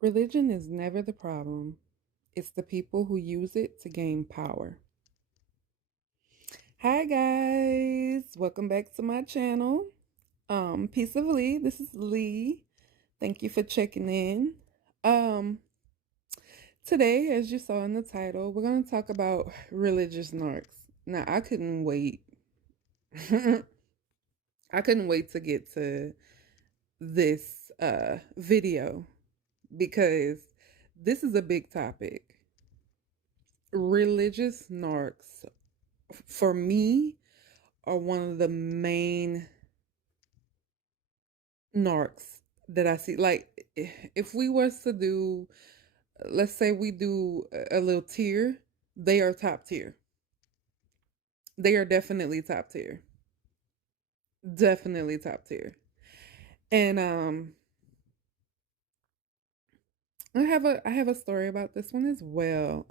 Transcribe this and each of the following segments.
Religion is never the problem. It's the people who use it to gain power. Hi guys, welcome back to my channel. Peace of Lee. This is Lee. Thank you for checking in. Um, Today, as you saw in the title, we're going to talk about religious narcs. Now, I couldn't wait. I couldn't wait to get to this video because this is a big topic. Religious narcs, for me, are one of the main narcs that I see. Like, if we was to do, let's say we do a little tier, they are top tier. They are definitely top tier. Definitely top tier. And I have a story about this one as well.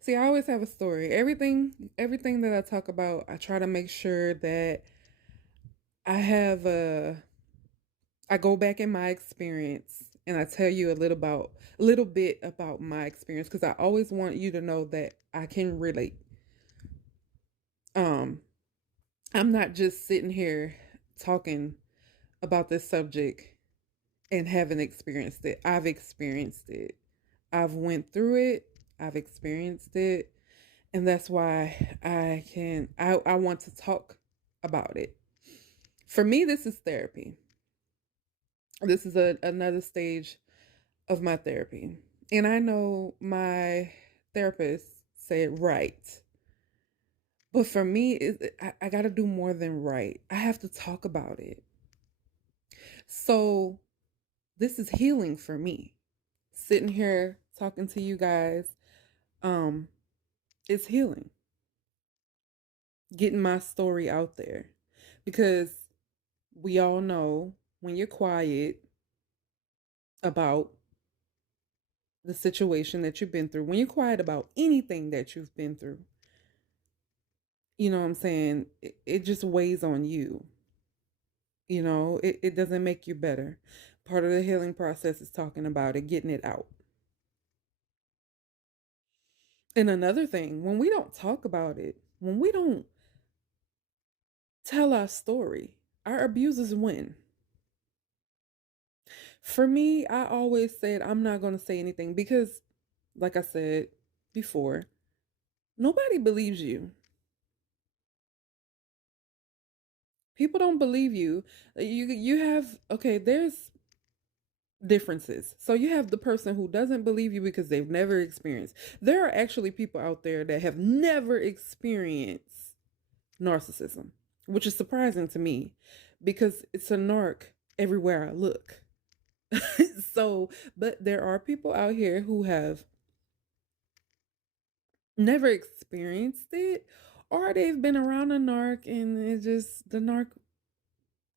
See, I always have a story. Everything that I talk about, I try to make sure that I have a I go back in my experience and I tell you a little bit about my experience because I always want you to know that I can relate. Um, I'm not just sitting here talking about this subject and haven't experienced it. I've experienced it. I've went through it. I've experienced it. And that's why I want to talk about it. For me, this is therapy. This is another stage of my therapy. And I know my therapist said right. But for me, I got to do more than right. I have to talk about it. So this is healing for me. Sitting here talking to you guys, um, it's healing. Getting my story out there. Because we all know when you're quiet about the situation that you've been through, when you're quiet about anything that you've been through, you know what I'm saying? It just weighs on you. It doesn't make you better. Part of the healing process is talking about it, getting it out. And another thing, when we don't talk about it, when we don't tell our story, our abusers win. For me, I always said I'm not going to say anything because, like I said before, nobody believes you. People don't believe you. You have okay, there's differences. So you have the person who doesn't believe you because they've never experienced. There are actually people out there that have never experienced narcissism, which is surprising to me because it's a narc everywhere I look. So, but there are people out here who have never experienced it, or they've been around a narc and it just the narc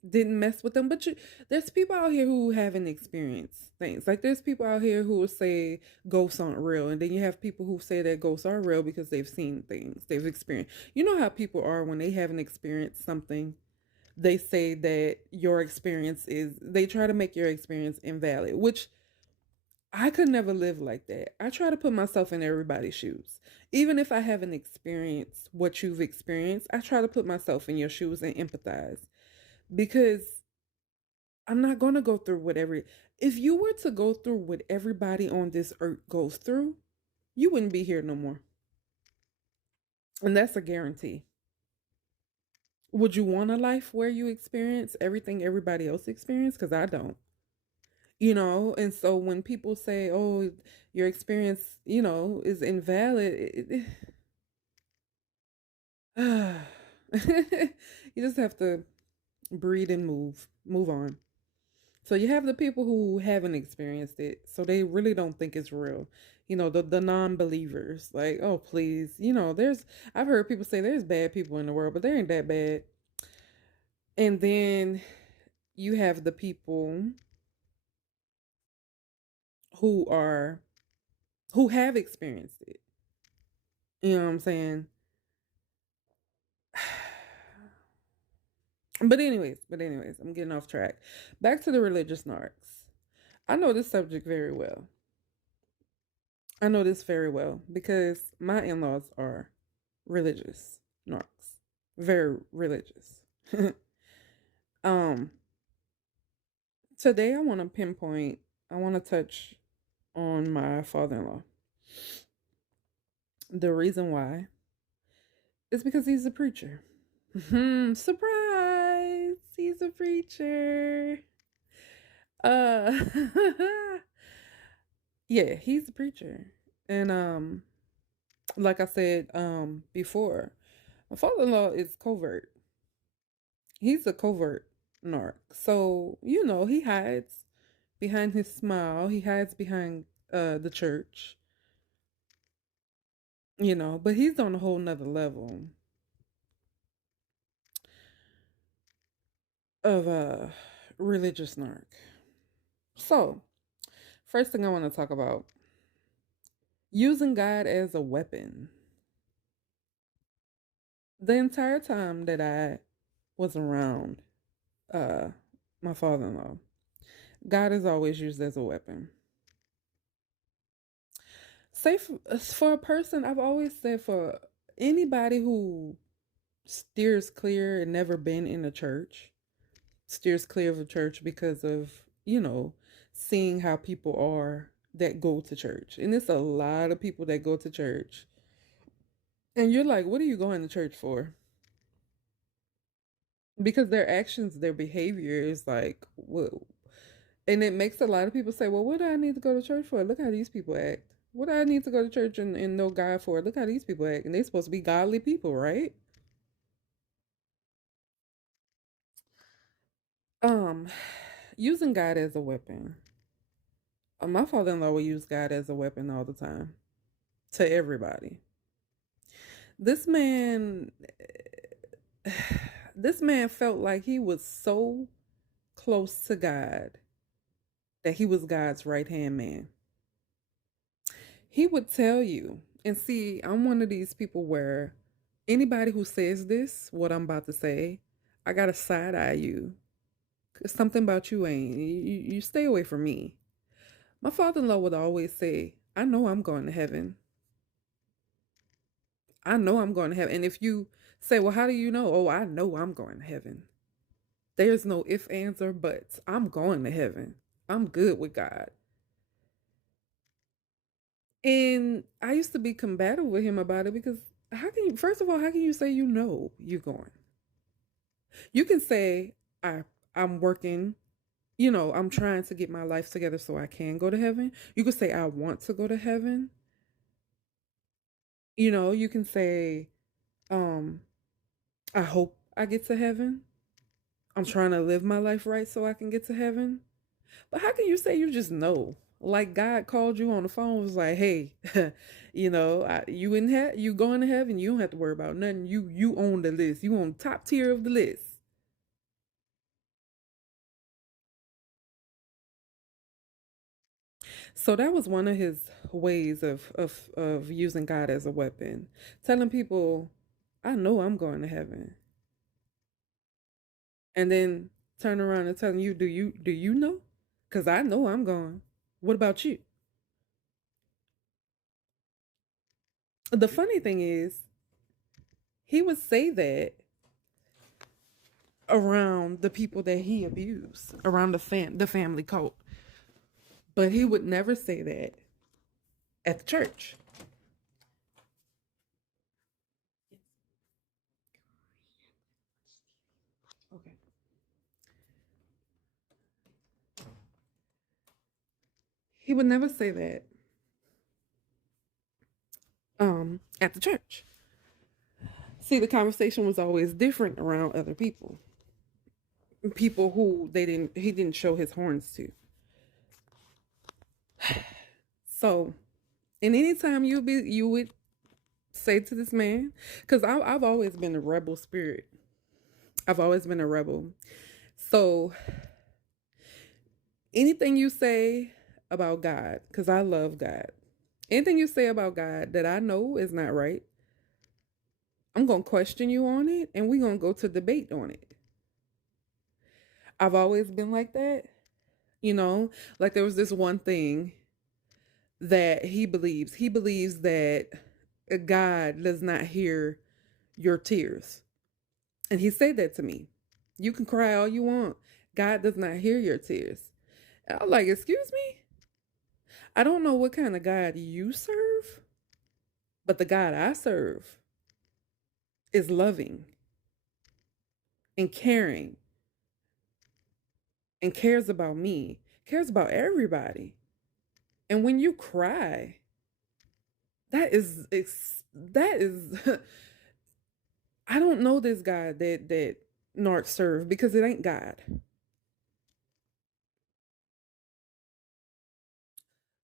didn't mess with them. But there's people out here who haven't experienced things. Like there's people out here who will say ghosts aren't real, and then you have people who say that ghosts are real because they've seen things, they've experienced. You know how people are when they haven't experienced something. They say that your experience is. They try to make your experience invalid, which I could never live like that. I try to put myself in everybody's shoes. Even if I haven't experienced what you've experienced, I try to put myself in your shoes and empathize because I'm not going to go through whatever. If you were to go through what everybody on this earth goes through, you wouldn't be here no more. And that's a guarantee. Would you want a life where you experience everything everybody else experienced? Because I don't. And so when people say, oh, your experience, is invalid, you just have to breathe and move on. So you have the people who haven't experienced it, so they really don't think it's real. The non-believers, like, oh, please, I've heard people say there's bad people in the world, but they ain't that bad. And then you have the people who are who have experienced it. You know what I'm saying? But anyways, I'm getting off track. Back to the religious narcs. I know this subject very well. I know this very well because my in laws are religious narcs, very religious. um, Today I want to pinpoint, I want to touch on my father in law. The reason why is because he's a preacher. Surprise! He's a preacher. Uh, yeah, he's a preacher. And like I said before, my father-in-law is covert. He's a covert narc. So, he hides behind his smile. He hides behind the church, but he's on a whole nother level of religious narc. So, first thing I want to talk about, using God as a weapon. The entire time that I was around uh my father-in-law, God is always used as a weapon. Say for a person, I've always said, for anybody who steers clear and never been in a church, steers clear of a church because of, seeing how people are that go to church. And it's a lot of people that go to church. And you're like, what are you going to church for? Because their actions, their behavior is like, whoa. And it makes a lot of people say, well, what do I need to go to church for? Look how these people act. What do I need to go to church and know God for? Look how these people act. And they're supposed to be godly people, right? Um, Using God as a weapon. My father-in-law will use God as a weapon all the time to everybody. This man, this man felt like he was so close to God that he was God's right hand man. He would tell you, and see, I'm one of these people where anybody who says this, what I'm about to say, I gotta side eye you. 'Cause something about you ain't, you stay away from me. My father in law would always say, I know I'm going to heaven. I know I'm going to heaven. And if you say, well, how do you know? Oh, I know I'm going to heaven. There's no ifs, ands, or buts. I'm going to heaven. I'm good with God. And I used to be combative with him about it because first of all, how can you say you know you're going? You can say, I'm working, I'm trying to get my life together so I can go to heaven. You could say, I want to go to heaven. You can say, um, I hope I get to heaven. I'm trying to live my life right so I can get to heaven. But how can you say you just know? Like God called you on the phone, was like, "Hey, you going to heaven. You don't have to worry about nothing. You own the list. You on top tier of the list." So that was one of his ways of using God as a weapon, telling people, "I know I'm going to heaven," and then turn around and telling you, "Do you know? Because I know I'm going. What about you?" The funny thing is, he would say that around the people that he abused, around the family cult, but he would never say that at the church. Okay. He would never say that at the church. See, the conversation was always different around other people who he didn't show his horns to. So, and anytime you would say to this man, because I've always been a rebel spirit. I've always been a rebel. So anything you say about God, because I love God, anything you say about God that I know is not right, I'm going to question you on it and we're going to go to debate on it. I've always been like that. You know, like there was this one thing that he believes. He believes that God does not hear your tears. And he said that to me. You can cry all you want. God does not hear your tears. And I'm like, excuse me? I don't know what kind of God you serve, but the God I serve is loving and caring and cares about me, cares about everybody. And when you cry, that is I don't know this God that narcs serve because it ain't God.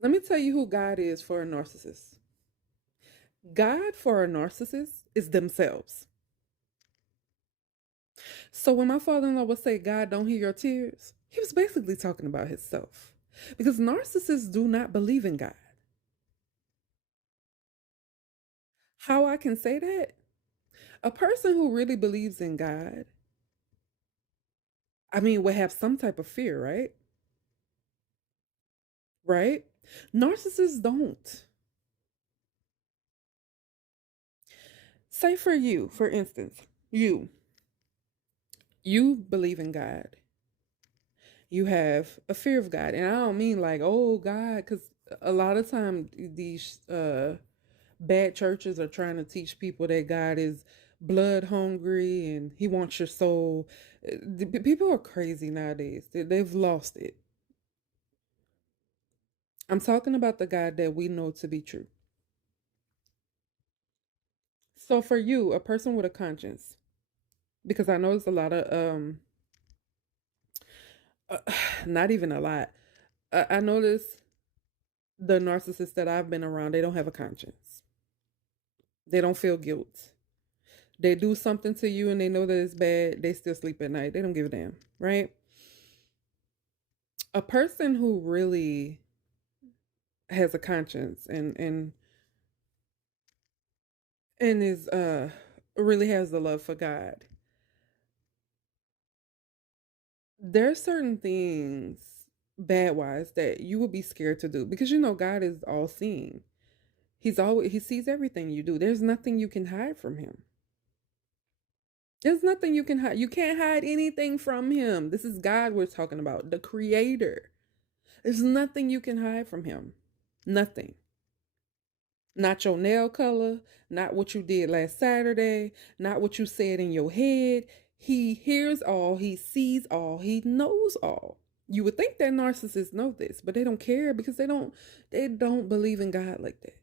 Let me tell you who God is for a narcissist. God for a narcissist is themselves. So when my father-in-law would say, God don't hear your tears, he was basically talking about himself. Because narcissists do not believe in God. How I can say that? A person who really believes in God, I mean, would have some type of fear, right? Right? Narcissists don't. Say for you, for instance, you believe in God. You have a fear of God. And I don't mean like, oh God, because a lot of time these bad churches are trying to teach people that God is blood hungry and he wants your soul. People are crazy nowadays. They've lost it. I'm talking about the God that we know to be true. So for you, a person with a conscience, because I know it's a lot of uh, not even a lot. I notice the narcissists that I've been around, they don't have a conscience. They don't feel guilt. They do something to you and they know that it's bad. They still sleep at night. They don't give a damn, right? A person who really has a conscience and is really has the love for God. There's certain things bad wise that you would be scared to do because you know God is all seeing. He sees everything you do. There's nothing you can hide from him. There's nothing you can hide. You can't hide anything from him. This is God we're talking about, the creator. There's nothing you can hide from him. Nothing. Not your nail color, not what you did last Saturday, not what you said in your head. He hears all, he sees all, he knows all. You would think that narcissists know this, but they don't care because they don't believe in God like that.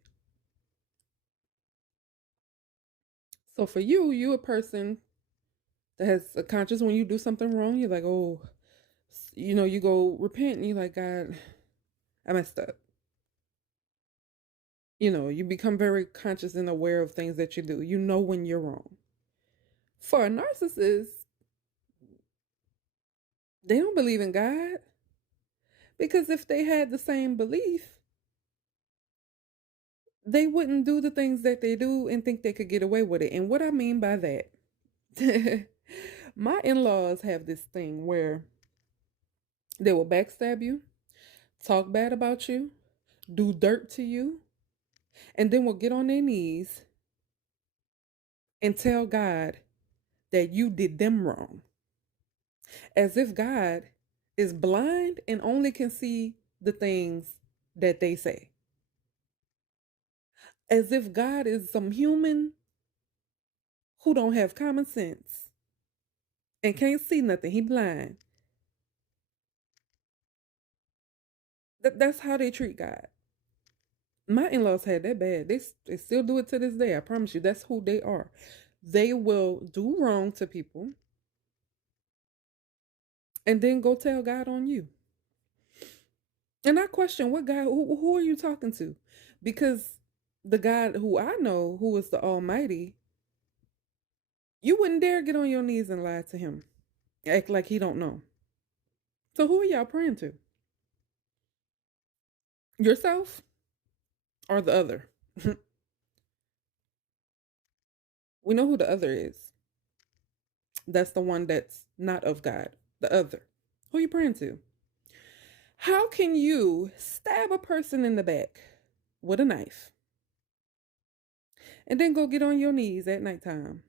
So for you, you a person that has a conscience when you do something wrong, you're like, oh, you go repent and you're like, God, I messed up. You become very conscious and aware of things that you do. You know when you're wrong. For a narcissist, they don't believe in God because if they had the same belief, they wouldn't do the things that they do and think they could get away with it. And what I mean by that, my in laws have this thing where they will backstab you, talk bad about you, do dirt to you, and then will get on their knees and tell God that you did them wrong. As if God is blind and only can see the things that they say. As if God is some human who don't have common sense and can't see nothing. He blind. That's how they treat God. My in-laws had that bad. They still do it to this day. I promise you. That's who they are. They will do wrong to people and then go tell God on you. And I question what God, who are you talking to? Because the God who I know, who is the Almighty, you wouldn't dare get on your knees and lie to him. Act like he don't know. So who are y'all praying to? Yourself or the other? We know who the other is. That's the one that's not of God. The other. Who are you praying to? How can you stab a person in the back with a knife and then go get on your knees at nighttime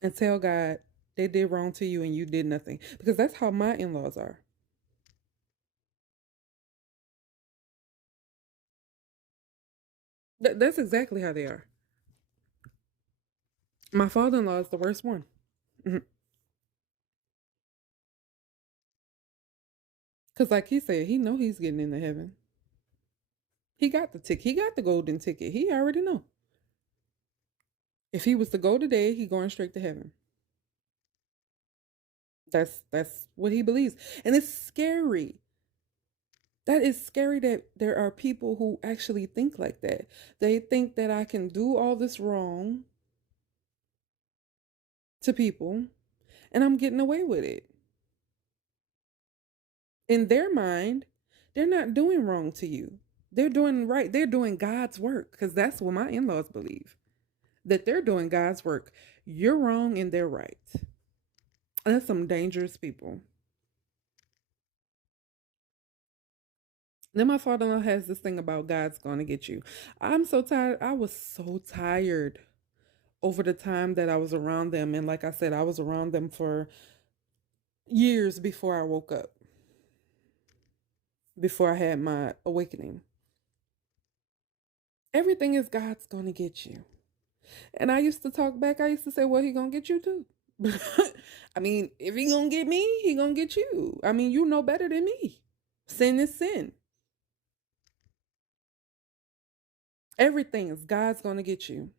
and tell God they did wrong to you and you did nothing? Because that's how my in-laws are. That's exactly how they are. My father-in-law is the worst one. Because, like he said, he know he's getting into heaven. He got the ticket. He got the golden ticket. He already know. If he was to go today, he going straight to heaven. That's what he believes, and it's scary. That is scary that there are people who actually think like that. They think that I can do all this wrong to people, and I'm getting away with it. In their mind, they're not doing wrong to you. They're doing right. They're doing God's work, because that's what my in-laws believe. That they're doing God's work. You're wrong and they're right. That's some dangerous people. Then my father-in-law has this thing about God's gonna get you. I'm so tired. I was so tired over the time that I was around them. And like I said, I was around them for years before I woke up, before I had my awakening. Everything is God's gonna get you. And I used to talk back. I used to say, well, he gonna get you too. I mean, if he gonna get me, he gonna get you. I mean, you know better than me. Sin is sin. Everything is God's gonna get you.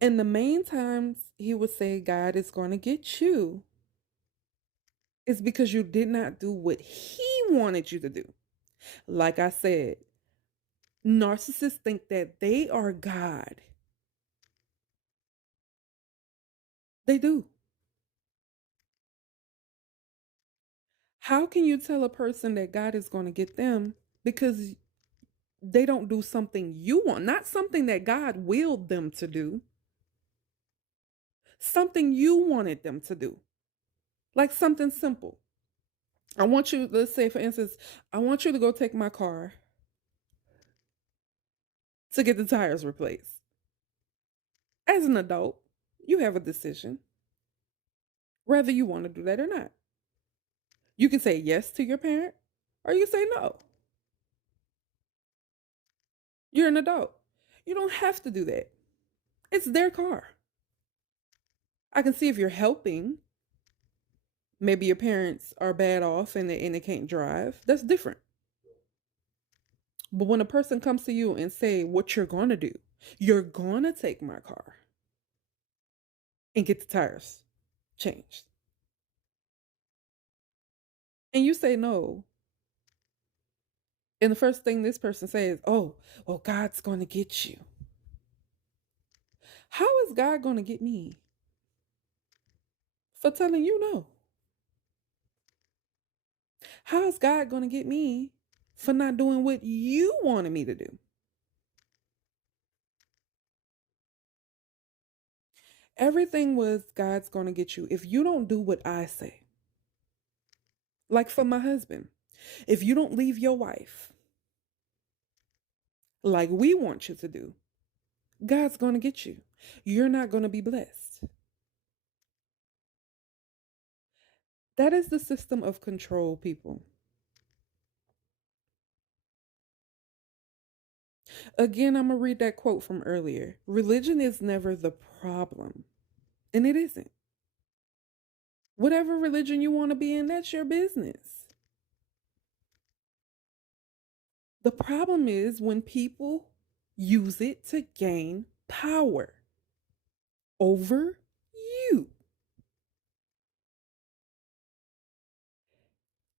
And the main times he would say God is gonna get you is because you did not do what he wanted you to do. Like I said, narcissists think that they are God. They do. How can you tell a person that God is going to get them because they don't do something you want, not something that God willed them to do, something you wanted them to do, like something simple. I want you, let's say, for instance, I want you to go take my car to get the tires replaced. As an adult, you have a decision whether you want to do that or not. You can say yes to your parent or you can say no. You're an adult. You don't have to do that. It's their car. I can see if you're helping. Maybe your parents are bad off and they can't drive. That's different. But when a person comes to you and say what you're going to do, you're going to take my car and get the tires changed. And you say no. And the first thing this person says, oh, well, God's going to get you. How is God going to get me for telling you no? How is God going to get me for not doing what you wanted me to do? Everything was God's going to get you if you don't do what I say. Like for my husband, if you don't leave your wife like we want you to do, God's going to get you. You're not going to be blessed. That is the system of control, people. Again, I'm going to read that quote from earlier. Religion is never the problem, and it isn't. Whatever religion you want to be in, that's your business. The problem is when people use it to gain power over you.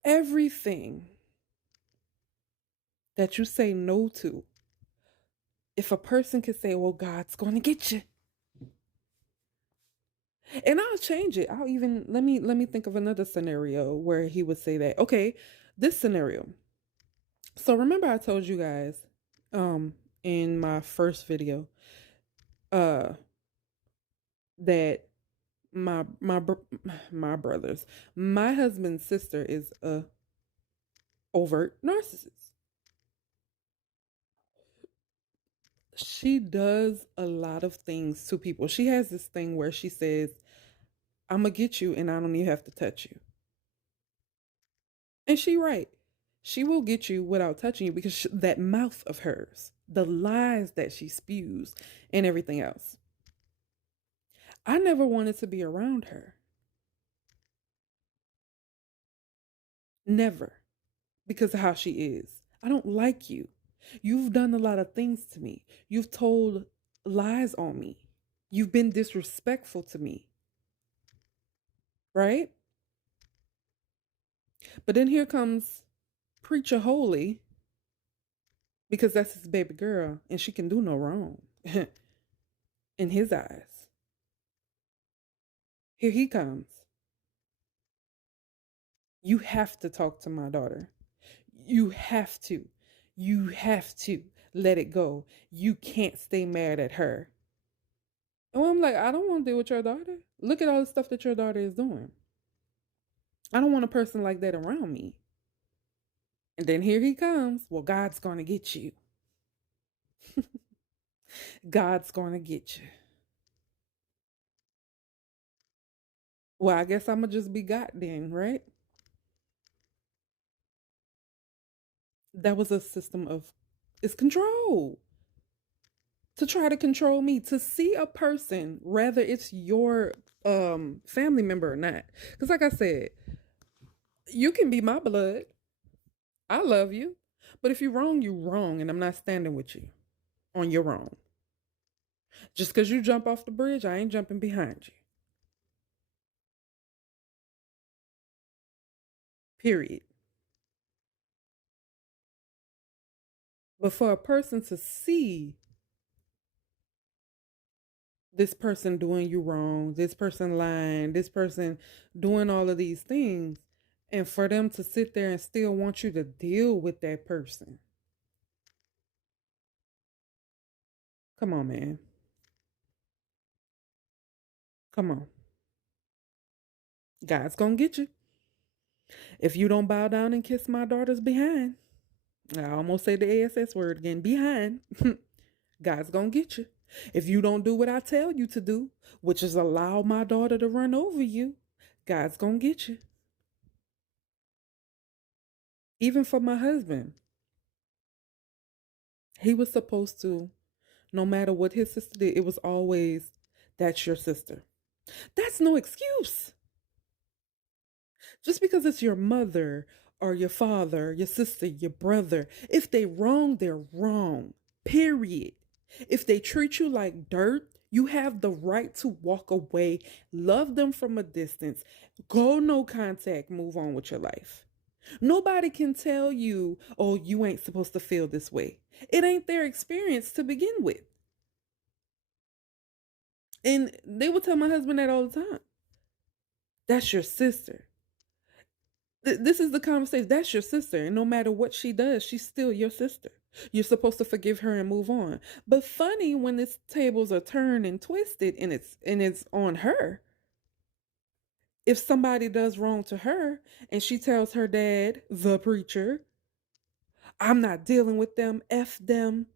Everything that you say no to, if a person could say, well, God's going to get you. And I'll change it. I'll even let me think of another scenario where he would say that. Okay, this scenario. So remember I told you guys in my first video uh that my brothers, my husband's sister is a overt narcissist. She does a lot of things to people. She has this thing where she says, I'm gonna get you and I don't even have to touch you. And she right. She will get you without touching you because that mouth of hers, the lies that she spews and everything else. I never wanted to be around her. Never. Because of how she is. I don't like you. You've done a lot of things to me. You've told lies on me. You've been disrespectful to me. Right? But then here comes Preacher Holy, because that's his baby girl and she can do no wrong in his eyes. Here he comes. You have to talk to my daughter. You have to. You have to let it go. You can't stay mad at her. And I'm like, I don't want to deal with your daughter. Look at all the stuff that your daughter is doing. I don't want a person like that around me. And then here he comes. Well, God's going to get you. God's going to get you. Well, I guess I'm going to just be God then, right? That was a system of, it's control. To try to control me, to see a person, whether it's your family member or not. Because like I said, you can be my blood. I love you. But if you're wrong, you're wrong. And I'm not standing with you on your wrong. Just because you jump off the bridge, I ain't jumping behind you. Period. But for a person to see this person doing you wrong, this person lying, this person doing all of these things, and for them to sit there and still want you to deal with that person. Come on, man. Come on. God's gonna get you. If you don't bow down and kiss my daughter's behind, I almost say the ASS word again, behind, God's gonna get you. If you don't do what I tell you to do, which is allow my daughter to run over you, God's gonna get you. Even for my husband, he was supposed to, no matter what his sister did, it was always, that's your sister. That's no excuse. Just because it's your mother or your father, your sister, your brother, if they wrong, they're wrong. Period. If they treat you like dirt, you have the right to walk away, love them from a distance, go no contact, move on with your life. Nobody can tell you, oh, you ain't supposed to feel this way. It ain't their experience to begin with. And they would tell my husband that all the time. That's your sister. This is the conversation. That's your sister. And no matter what she does, she's still your sister. You're supposed to forgive her and move on. But funny when these tables are turned and twisted and it's on her. If somebody does wrong to her and she tells her dad, the preacher, I'm not dealing with them, F them.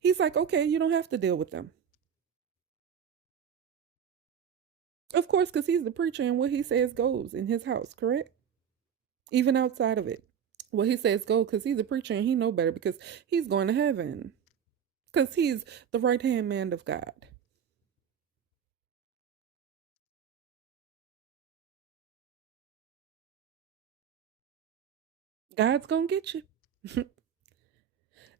He's like, okay, you don't have to deal with them. Of course, because he's the preacher and what he says goes in his house, correct? Even outside of it. What he says go because he's a preacher and he know better because he's going to heaven. Because he's the right hand man of God. God's going to get you.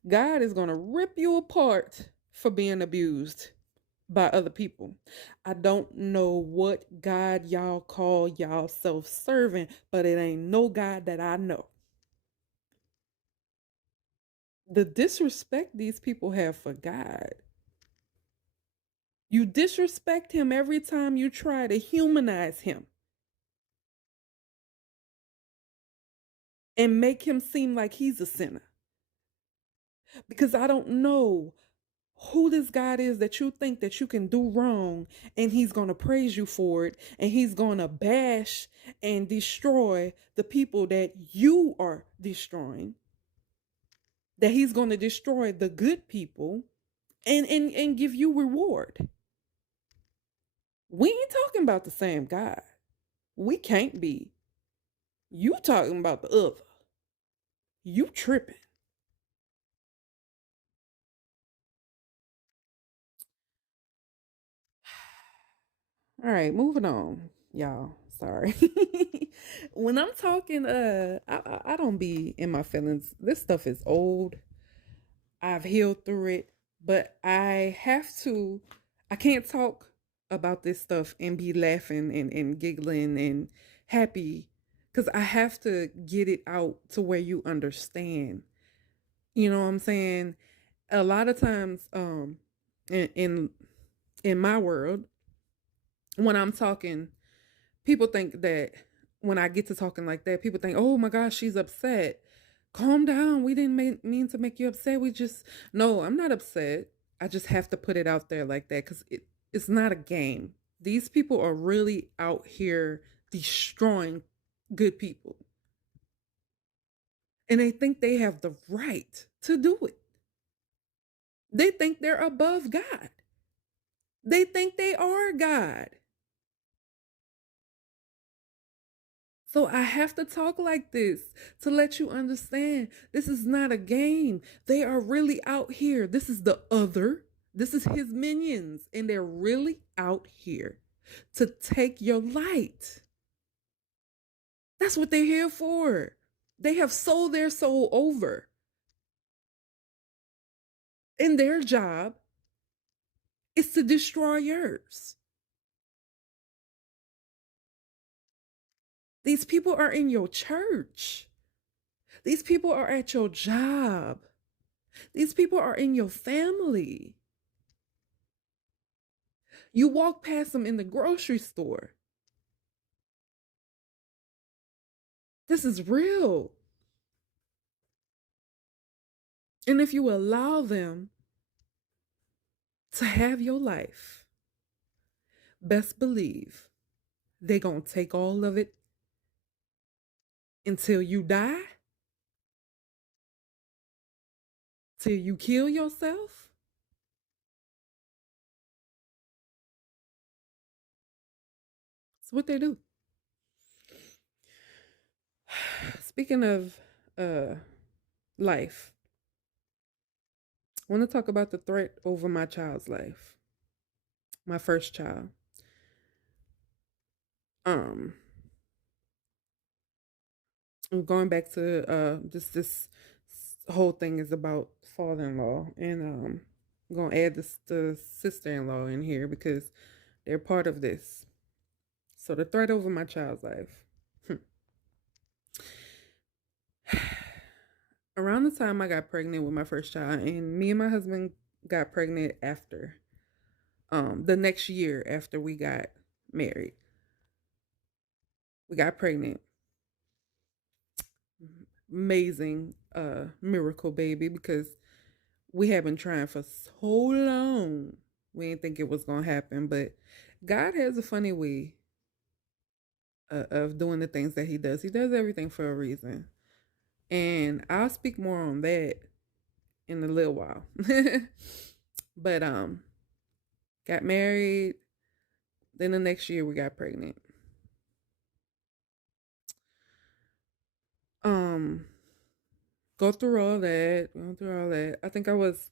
God is going to rip you apart for being abused by other people. I don't know what God y'all call y'all self-serving, but it ain't no God that I know. The disrespect these people have for God. You disrespect him every time you try to humanize him and make him seem like he's a sinner. Because I don't know who this God is that you think that you can do wrong, and he's going to praise you for it, and he's going to bash and destroy the people that you are destroying, that he's going to destroy the good people and give you reward. We ain't talking about the same God. We can't be. You talking about the other. You tripping. All right, moving on, y'all. Sorry. When I'm talking, I don't be in my feelings. This stuff is old. I've healed through it, but I have to. I can't talk about this stuff and be laughing and giggling and happy, because I have to get it out to where you understand. You know what I'm saying? A lot of times, in in my world, when I'm talking, people think that when I get to talking like that, people think, oh my gosh, she's upset. Calm down. We didn't mean to make you upset. We just, no, I'm not upset. I just have to put it out there like that because it's not a game. These people are really out here destroying good people. And they think they have the right to do it. They think they're above God. They think they are God. So I have to talk like this to let you understand this is not a game. They are really out here. This is the other. This is his minions. And they're really out here to take your light. That's what they're here for. They have sold their soul over. And their job is to destroy yours. These people are in your church. These people are at your job. These people are in your family. You walk past them in the grocery store. This is real. And if you allow them to have your life, best believe they're going to take all of it until you die, till you kill yourself. That's what they do. Speaking of life, I want to talk about the threat over my child's life, my first child. Um, I'm going back to just this whole thing is about father-in-law, and I'm gonna add this the sister-in-law in here because they're part of this. So the threat over my child's life. Around the time I got pregnant with my first child, and me and my husband got pregnant after, the next year after we got married, we got pregnant. Amazing, miracle baby, because we had been trying for so long. We didn't think it was gonna happen, but God has a funny way of doing the things that He does. He does everything for a reason, and I'll speak more on that in a little while. But got married. Then the next year we got pregnant. Um, go through all that. Go through all that. I think I was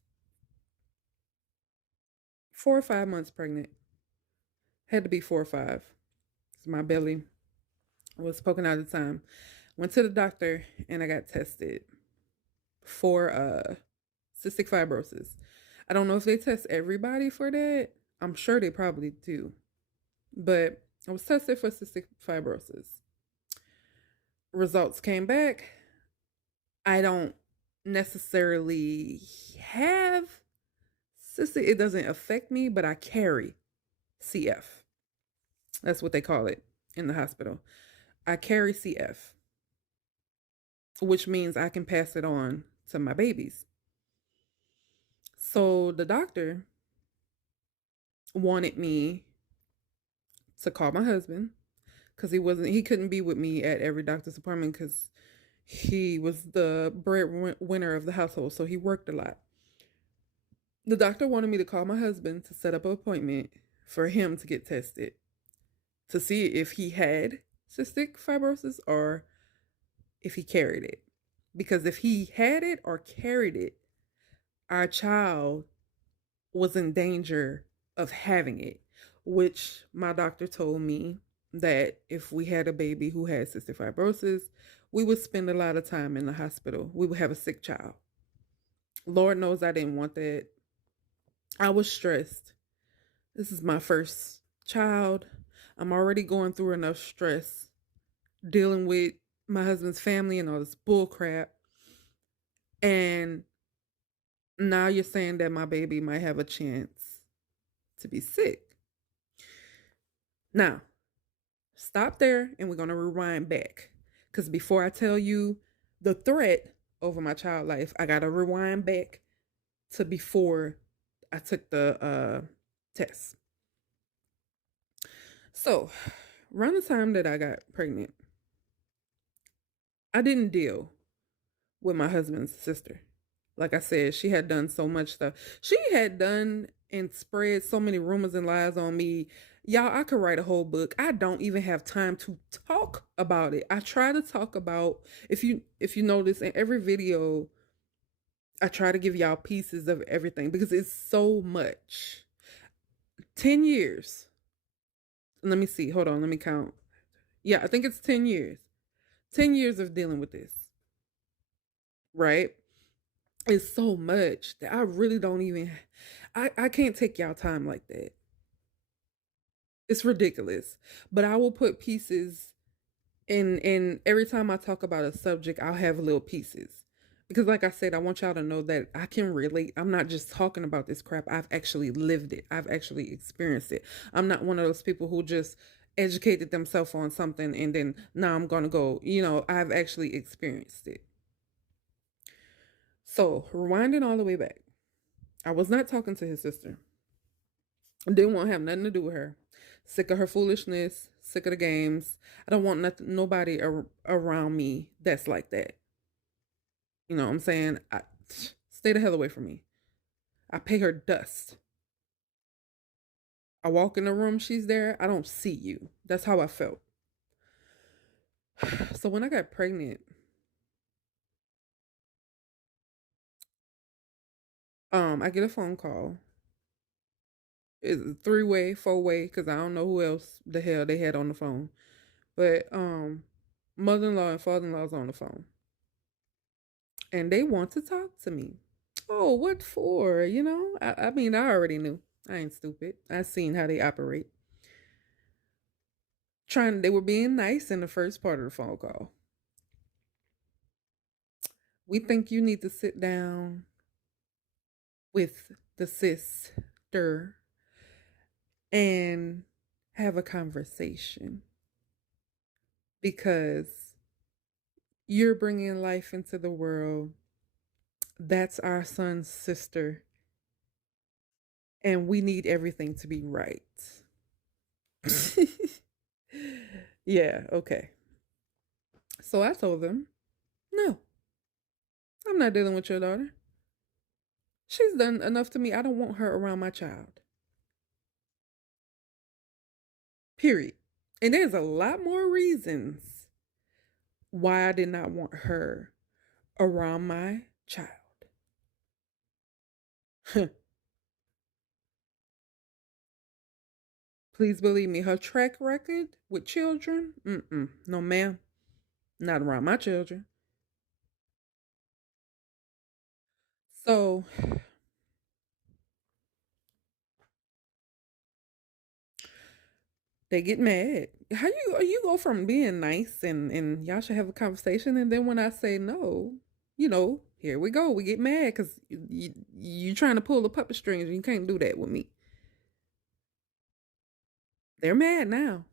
4 or 5 months pregnant. Had to be 4 or 5. So my belly was poking out at the time. Went to the doctor and I got tested for cystic fibrosis. I don't know if they test everybody for that. I'm sure they probably do. But I was tested for cystic fibrosis. Results came back. I don't necessarily have cystic. It doesn't affect me, but I carry CF. That's what they call it in the hospital. I carry CF, which means I can pass it on to my babies. So the doctor wanted me to call my husband because he couldn't be with me at every doctor's appointment because he was the breadwinner of the household, so he worked a lot. The doctor wanted me to call my husband to set up an appointment for him to get tested to see if he had cystic fibrosis or if he carried it. Because if he had it or carried it, our child was in danger of having it, which my doctor told me that if we had a baby who had cystic fibrosis, we would spend a lot of time in the hospital. We would have a sick child. Lord knows I didn't want that. I was stressed. This is my first child. I'm already going through enough stress dealing with my husband's family and all this bull crap. And now you're saying that my baby might have a chance to be sick. Now, stop there and we're going to rewind back. Because before I tell you the threat over my child life, I got to rewind back to before I took the test. So, around the time that I got pregnant, I didn't deal with my husband's sister. Like I said, she had done so much stuff. She had done and spread so many rumors and lies on me. Y'all, I could write a whole book. I don't even have time to talk about it. I try to talk about, if you notice in every video, I try to give y'all pieces of everything because it's so much. 10 years. Let me see. Hold on. Let me count. Yeah, I think it's 10 years. 10 years of dealing with this. Right? It's so much that I really don't even, I can't take y'all time like that. It's ridiculous. But I will put pieces in every time I talk about a subject, I'll have little pieces. Because like I said, I want y'all to know that I can relate. I'm not just talking about this crap. I've actually lived it. I've actually experienced it. I'm not one of those people who just educated themselves on something and then now I'm going to go, I've actually experienced it. So rewinding all the way back, I was not talking to his sister. I didn't want to have nothing to do with her. Sick of her foolishness, sick of the games. I don't want nobody around me that's like that. You know what I'm saying? Stay the hell away from me. I pay her dust. I walk in the room, she's there. I don't see you. That's how I felt. So when I got pregnant, I get a phone call. It's a 3-way, 4-way, because I don't know who else the hell they had on the phone. But mother-in-law and father-in-law's on the phone. And they want to talk to me. Oh, what for? I mean, I already knew. I ain't stupid. I seen how they operate. They were being nice in the first part of the phone call. We think you need to sit down with the sister and have a conversation because you're bringing life into the world. That's our son's sister. And we need everything to be right. Yeah, okay. So I told them, no, I'm not dealing with your daughter. She's done enough to me. I don't want her around my child. Period. And there's a lot more reasons why I did not want her around my child. Please believe me, her track record with children, no ma'am, not around my children. So they get mad. How you go from being nice and y'all should have a conversation, and then when I say no, here we go. We get mad because you trying to pull the puppet strings. You can't do that with me. They're mad now.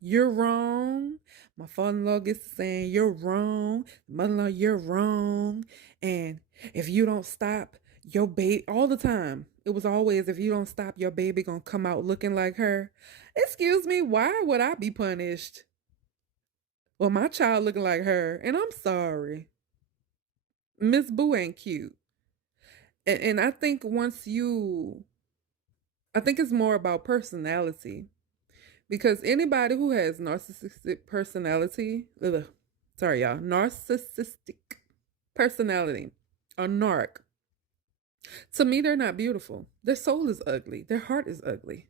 You're wrong. My father-in-law gets to saying you're wrong. Mother-in-law, you're wrong. And if you don't stop, Your baby, all the time. It was always, if you don't stop, your baby gonna come out looking like her. Excuse me, why would I be punished? Well, my child looking like her, and I'm sorry. Miss Boo ain't cute. And I think I think it's more about personality. Because anybody who has narcissistic personality, sorry, y'all, narcissistic personality, a narc, to me, they're not beautiful. Their soul is ugly. Their heart is ugly.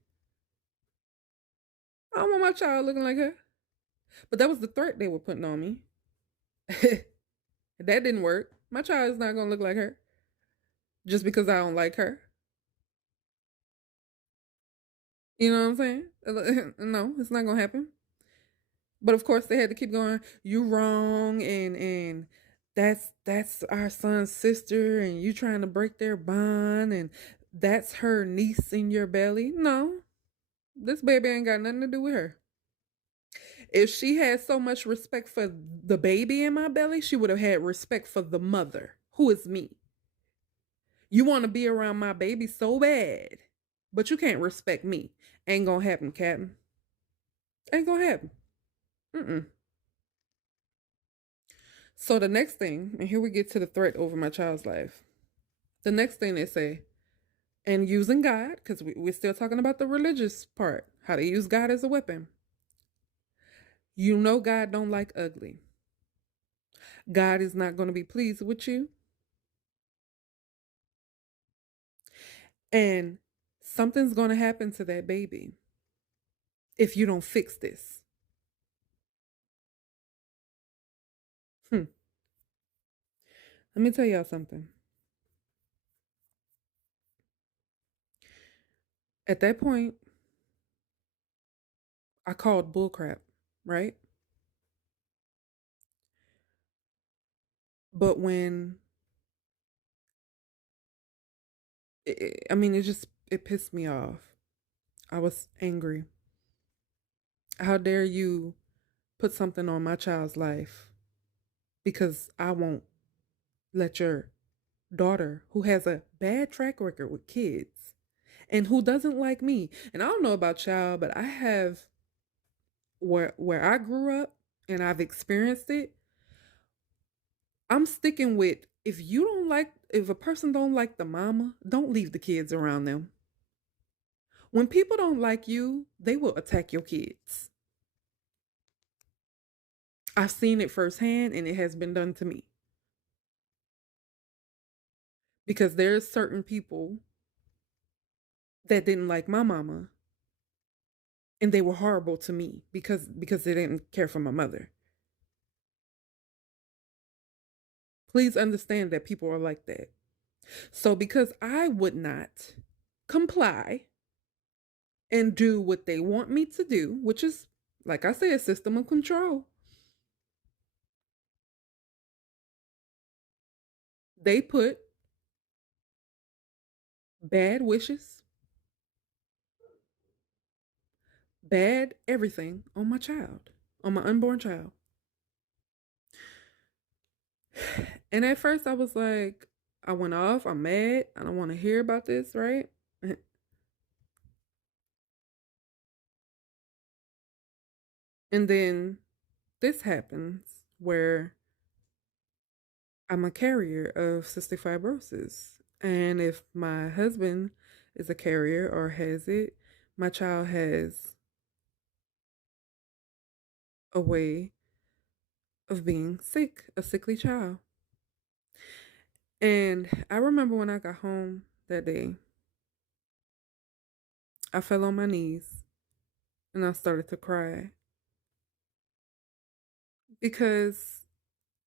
I don't want my child looking like her. But that was the threat they were putting on me. That didn't work. My child is not going to look like her just because I don't like her. You know what I'm saying? No, it's not going to happen. But of course, they had to keep going. You wrong, and that's our son's sister, and you trying to break their bond, and that's her niece in your belly. No, this baby ain't got nothing to do with her. If she had so much respect for the baby in my belly, she would have had respect for the mother, who is me. You want to be around my baby so bad, but you can't respect me. Ain't gonna happen, Captain. Ain't gonna happen. Mm-mm. So the next thing, and here we get to the threat over my child's life. The next thing they say, and using God, because we're still talking about the religious part, how they use God as a weapon. You know God don't like ugly. God is not going to be pleased with you. And something's going to happen to that baby if you don't fix this. Hmm. Let me tell y'all something. At that point, I called bullcrap, right? But when, I mean, it pissed me off. I was angry. How dare you put something on my child's life because I won't let your daughter, who has a bad track record with kids and who doesn't like me. And I don't know about y'all, but I have where I grew up and I've experienced it. I'm sticking with, if a person don't like the mama, don't leave the kids around them. When people don't like you, they will attack your kids. I've seen it firsthand and it has been done to me. Because there's certain people that didn't like my mama and they were horrible to me because they didn't care for my mother. Please understand that people are like that. So because I would not comply and do what they want me to do, which is, like I say, a system of control, they put bad wishes, bad everything on my child, on my unborn child. And at first I was like, I went off, I'm mad, I don't want to hear about this, right? And then this happens where I'm a carrier of cystic fibrosis. And if my husband is a carrier or has it, my child has a way of being sick, a sickly child. And I remember when I got home that day, I fell on my knees and I started to cry. Because,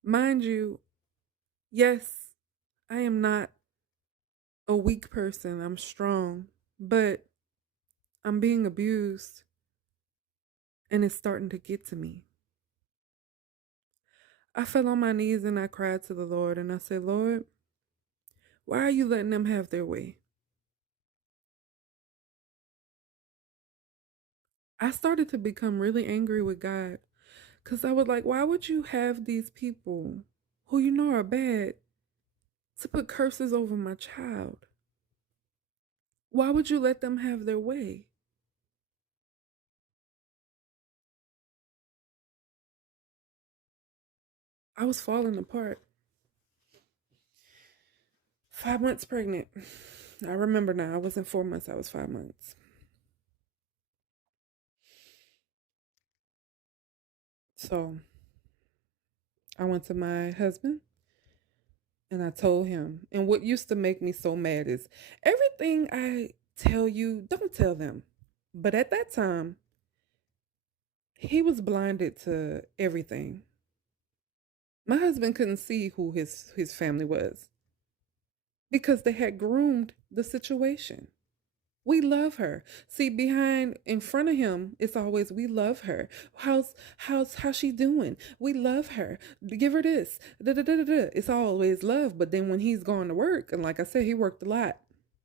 mind you, yes, I am not a weak person, I'm strong, but I'm being abused and it's starting to get to me. I fell on my knees and I cried to the Lord and I said, Lord, why are you letting them have their way? I started to become really angry with God because I was like, why would you have these people who you know are bad to put curses over my child. Why would you let them have their way? I was falling apart. 5 months pregnant. I remember now. I wasn't 4 months, I was 5 months. So I went to my husband and I told him. And what used to make me so mad is everything I tell you, don't tell them. But at that time, he was blinded to everything. My husband couldn't see who his family was because they had groomed the situation. We love her. See, behind in front of him, it's always we love her. How's she doing? We love her. Give her this. Da, da, da, da, da. It's always love. But then when he's going to work, and like I said, he worked a lot.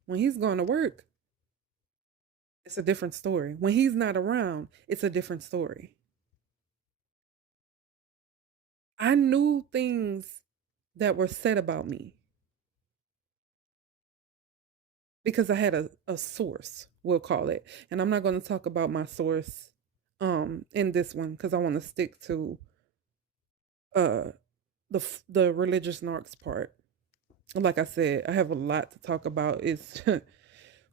When he's going to work, it's a different story. When he's not around, it's a different story. I knew things that were said about me because I had a source, we'll call it. And I'm not going to talk about my source in this one because I want to stick to uh the religious narcs part. Like I said, I have a lot to talk about. It's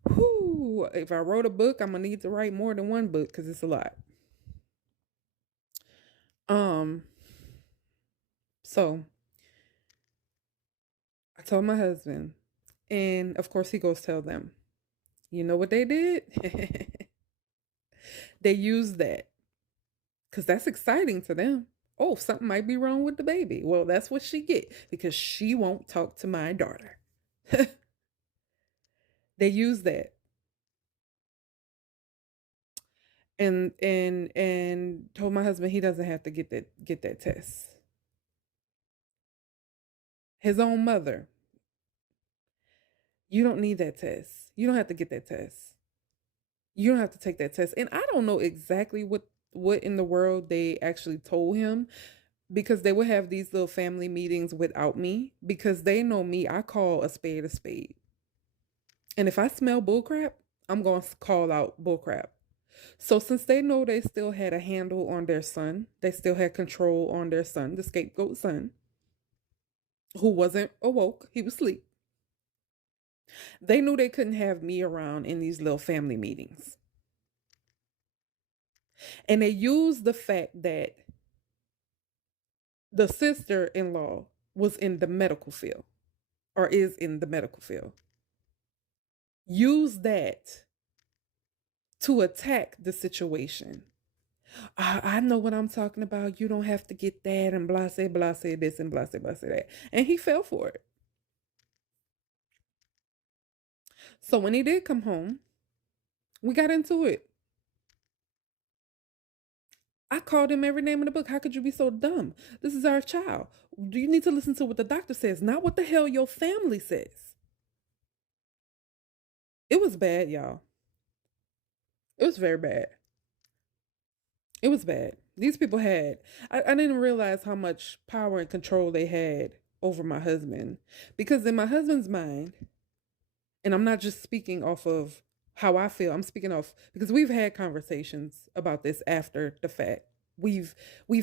whoo, if I wrote a book, I'm gonna need to write more than one book because it's a lot. Um, so I told my husband, and of course he goes tell them. You know what they did? They used that because that's exciting to them. Oh, something might be wrong with the baby. Well, that's what she get because she won't talk to my daughter. They use that and told my husband he doesn't have to get that test. His own mother, you don't need that test. You don't have to get that test. You don't have to take that test. And I don't know exactly what in the world they actually told him because they would have these little family meetings without me because they know me. I call a spade a spade. And if I smell bullcrap, I'm going to call out bullcrap. So since they know they still had a handle on their son, they still had control on their son, the scapegoat son, who wasn't awoke, he was asleep. They knew they couldn't have me around in these little family meetings. And they used the fact that the sister-in-law was in the medical field or is in the medical field. Use that to attack the situation. I know what I'm talking about. You don't have to get that and blah, say, this and blah, say, that. And he fell for it. So when he did come home, we got into it. I called him every name in the book. How could you be so dumb? This is our child. Do you need to listen to what the doctor says, not what the hell your family says? It was bad, y'all. It was very bad. It was bad. These people had, I didn't realize how much power and control they had over my husband. Because in my husband's mind, and I'm not just speaking off of how I feel, I'm speaking off because we've had conversations about this after the fact. We've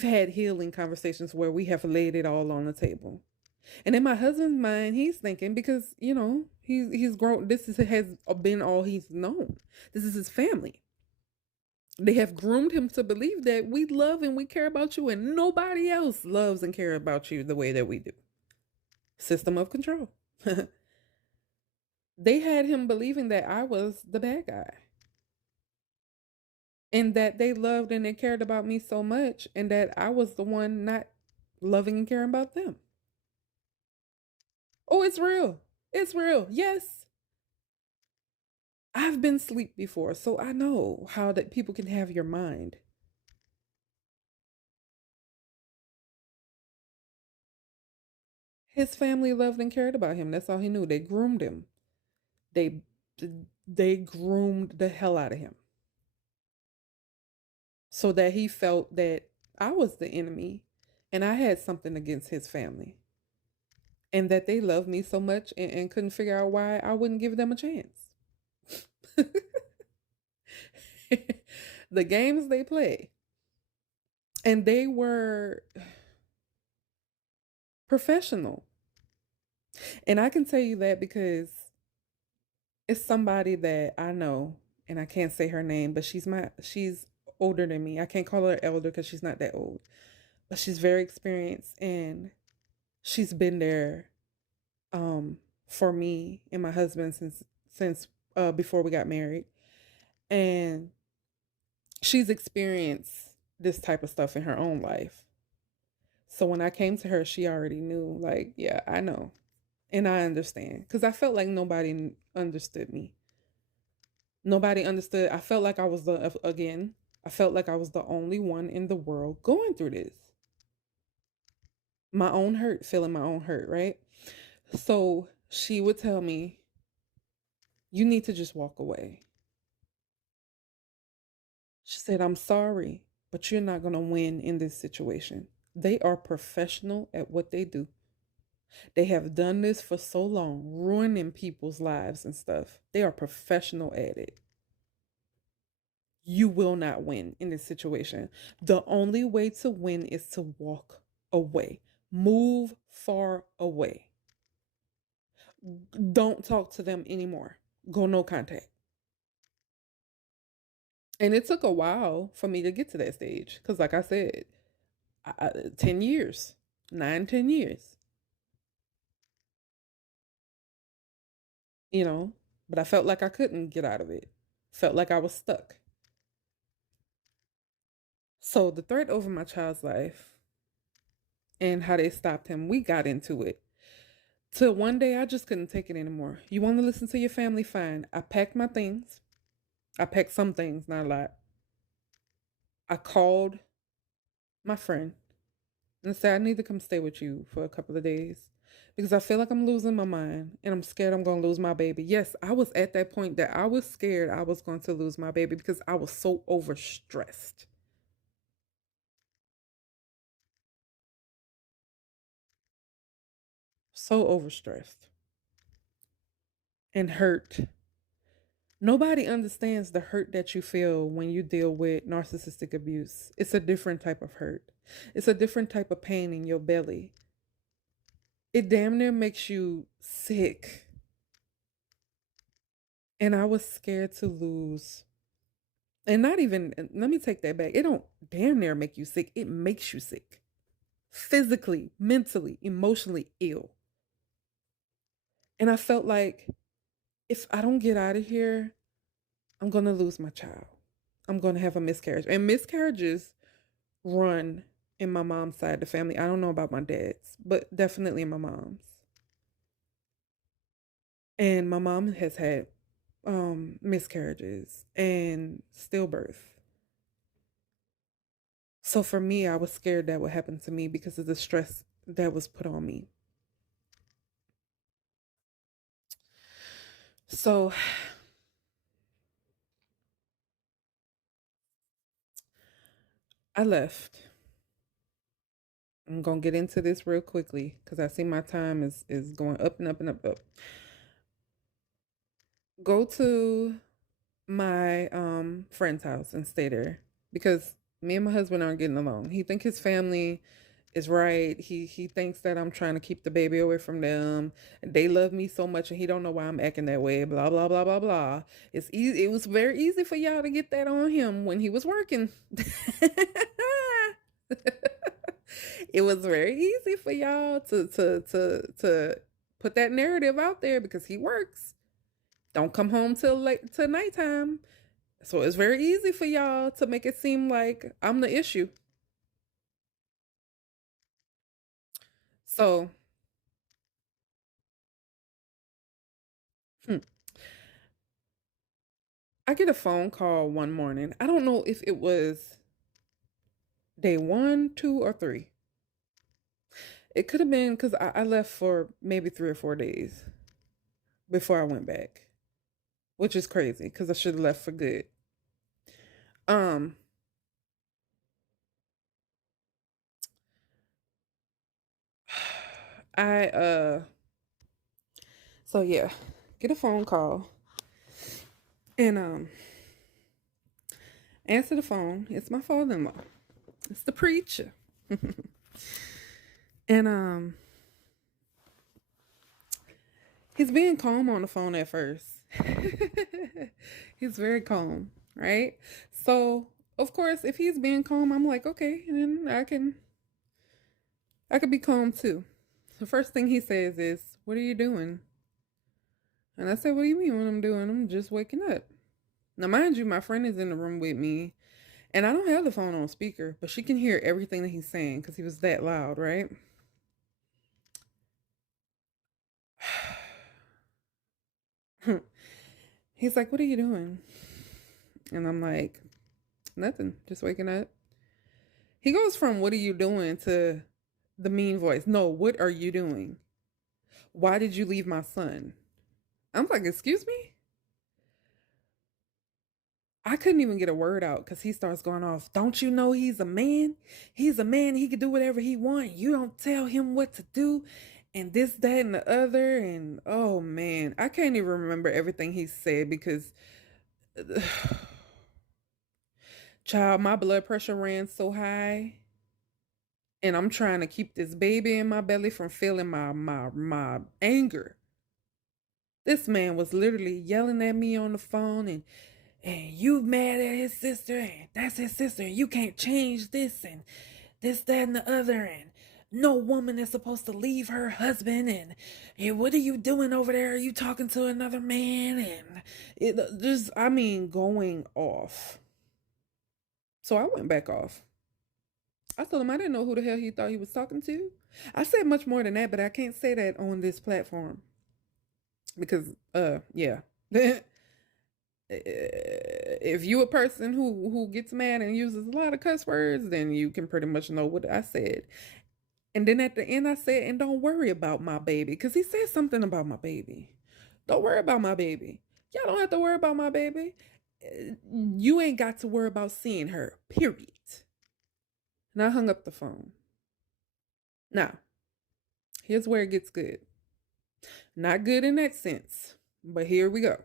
had healing conversations where we have laid it all on the table. And in my husband's mind, he's thinking because, he's grown, has been all he's known. This is his family. They have groomed him to believe that we love and we care about you and nobody else loves and cares about you the way that we do. System of control. They had him believing that I was the bad guy. And that they loved and they cared about me so much and that I was the one not loving and caring about them. Oh, it's real. It's real. Yes. I've been asleep before, so I know how that people can have your mind. His family loved and cared about him. That's all he knew. They groomed him. They they groomed the hell out of him. So that he felt that I was the enemy and I had something against his family. and that they love me so much and couldn't figure out why I wouldn't give them a chance. The games they play. And they were professional. And I can tell you that because it's somebody that I know, and I can't say her name, but she's older than me. I can't call her elder because she's not that old, but she's very experienced, and she's been there um for me and my husband since before we got married. And she's experienced this type of stuff in her own life. So when I came to her, she already knew, like, yeah, I know. And I understand. Because I felt like nobody understood me. Nobody understood. I felt like I was again, I felt like I was the only one in the world going through this. My own hurt, feeling my own hurt, right? So she would tell me, you need to just walk away. She said, I'm sorry, but you're not going to win in this situation. They are professional at what they do. They have done this for so long, ruining people's lives and stuff. They are professional at it. You will not win in this situation. The only way to win is to walk away. Move far away. Don't talk to them anymore. Go no contact. And it took a while for me to get to that stage. Because, like I said, 10 years, 9, 10 years, you know, but I felt like I couldn't get out of it. Felt like I was stuck. So, the threat over my child's life and how they stopped him, we got into it. Till one day I just couldn't take it anymore. You want to listen to your family? Fine. I packed my things. I packed some things, not a lot. I called my friend and said, I need to come stay with you for a couple of days because I feel like I'm losing my mind and I'm scared I'm going to lose my baby. Yes, I was at that point that I was scared I was going to lose my baby because I was so overstressed. So overstressed and hurt. Nobody understands the hurt that you feel when you deal with narcissistic abuse. It's a different type of hurt. It's a different type of pain in your belly. It damn near makes you sick. And I was scared to lose. And not even, let me take that back. It don't damn near make you sick. It makes you sick. Physically, mentally, emotionally ill. And I felt like if I don't get out of here, I'm going to lose my child. I'm going to have a miscarriage. And miscarriages run in my mom's side of the family. I don't know about my dad's, but definitely in my mom's. And my mom has had miscarriages and stillbirth. So for me, I was scared that would happen to me because of the stress that was put on me. So I left. I'm gonna get into this real quickly because I see my time is going up and up and up up. Go to my friend's house and stay there because me and my husband aren't getting along. He think his family is right. He thinks that I'm trying to keep the baby away from them. They love me so much and he don't know why I'm acting that way. Blah blah blah blah blah. It's easy. It was very easy for y'all to get that on him when he was working. It was very easy for y'all to put that narrative out there because he works. Don't come home till nighttime. So it's very easy for y'all to make it seem like I'm the issue. So hmm, I get a phone call one morning. I don't know if it was day one, two, or three. It could have been because I left for maybe 3 or 4 days before I went back, which is crazy because I should have left for good. Um, I so yeah, get a phone call and answer the phone. It's my father-in-law. It's the preacher. And he's being calm on the phone at first. He's very calm, right? So, of course, if he's being calm, I'm like, okay, and then I could be calm too. The first thing he says is, "What are you doing?" And I said, "What do you mean what I'm doing? I'm just waking up." Now, mind you, my friend is in the room with me, and I don't have the phone on speaker, but she can hear everything that he's saying because he was that loud, right? He's like, "What are you doing?" And I'm like, "Nothing, just waking up." He goes from "What are you doing?" to the mean voice. "No, what are you doing? Why did you leave my son?" I'm like, "Excuse me?" I couldn't even get a word out because he starts going off. "Don't you know he's a man? He's a man. He can do whatever he wants. You don't tell him what to do." And this, that, and the other. And oh man, I can't even remember everything he said because, child, my blood pressure ran so high. And I'm trying to keep this baby in my belly from feeling my anger. This man was literally yelling at me on the phone and you mad at his sister and that's his sister and you can't change this and this, that, and the other and no woman is supposed to leave her husband and what are you doing over there? Are you talking to another man? And it just, I mean, going off. So I went back off. I told him I didn't know who the hell he thought he was talking to. I said much more than that, but I can't say that on this platform because, yeah. If you a person who gets mad and uses a lot of cuss words, then you can pretty much know what I said. And then at the end, I said, "And don't worry about my baby," because he said something about my baby. Don't worry about my baby. Y'all don't have to worry about my baby. You ain't got to worry about seeing her. Period. And I hung up the phone. Now, here's where it gets good. Not good in that sense, but here we go.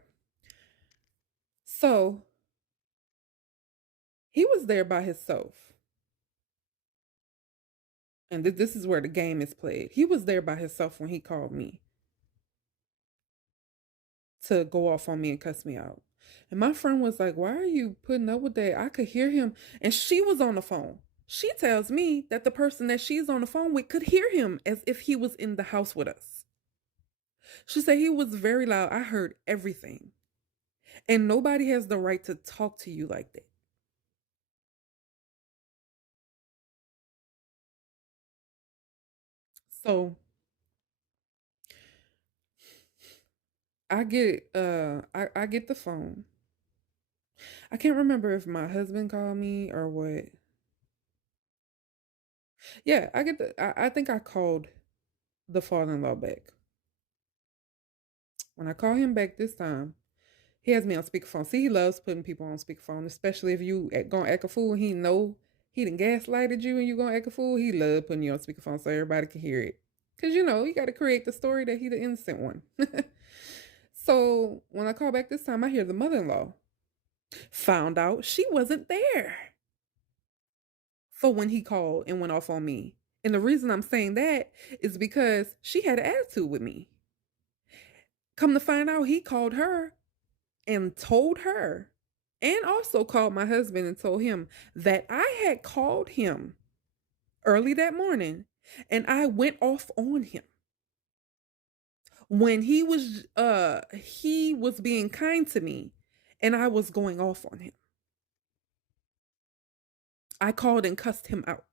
So he was there by himself. And this is where the game is played. He was there by himself when he called me to go off on me and cuss me out. And my friend was like, "Why are you putting up with that?" I could hear him. And she was on the phone. She tells me that the person that she's on the phone with could hear him as if he was in the house with us. She said he was very loud. I heard everything. And nobody has the right to talk to you like that. So I get the phone. I can't remember if my husband called me or what. Yeah, I think I called the father-in-law back. When I call him back this time, he has me on speakerphone. See, he loves putting people on speakerphone, especially if you gonna act a fool. He know he done gaslighted you and you gonna act a fool. He love putting you on speakerphone so everybody can hear it. Cause you got to create the story that he the innocent one. So when I call back this time, I hear the mother-in-law. Found out she wasn't there for when he called and went off on me. And the reason I'm saying that is because she had an attitude with me. Come to find out, he called her and told her, and also called my husband and told him that I had called him early that morning and I went off on him when he was being kind to me and I was going off on him. I called and cussed him out.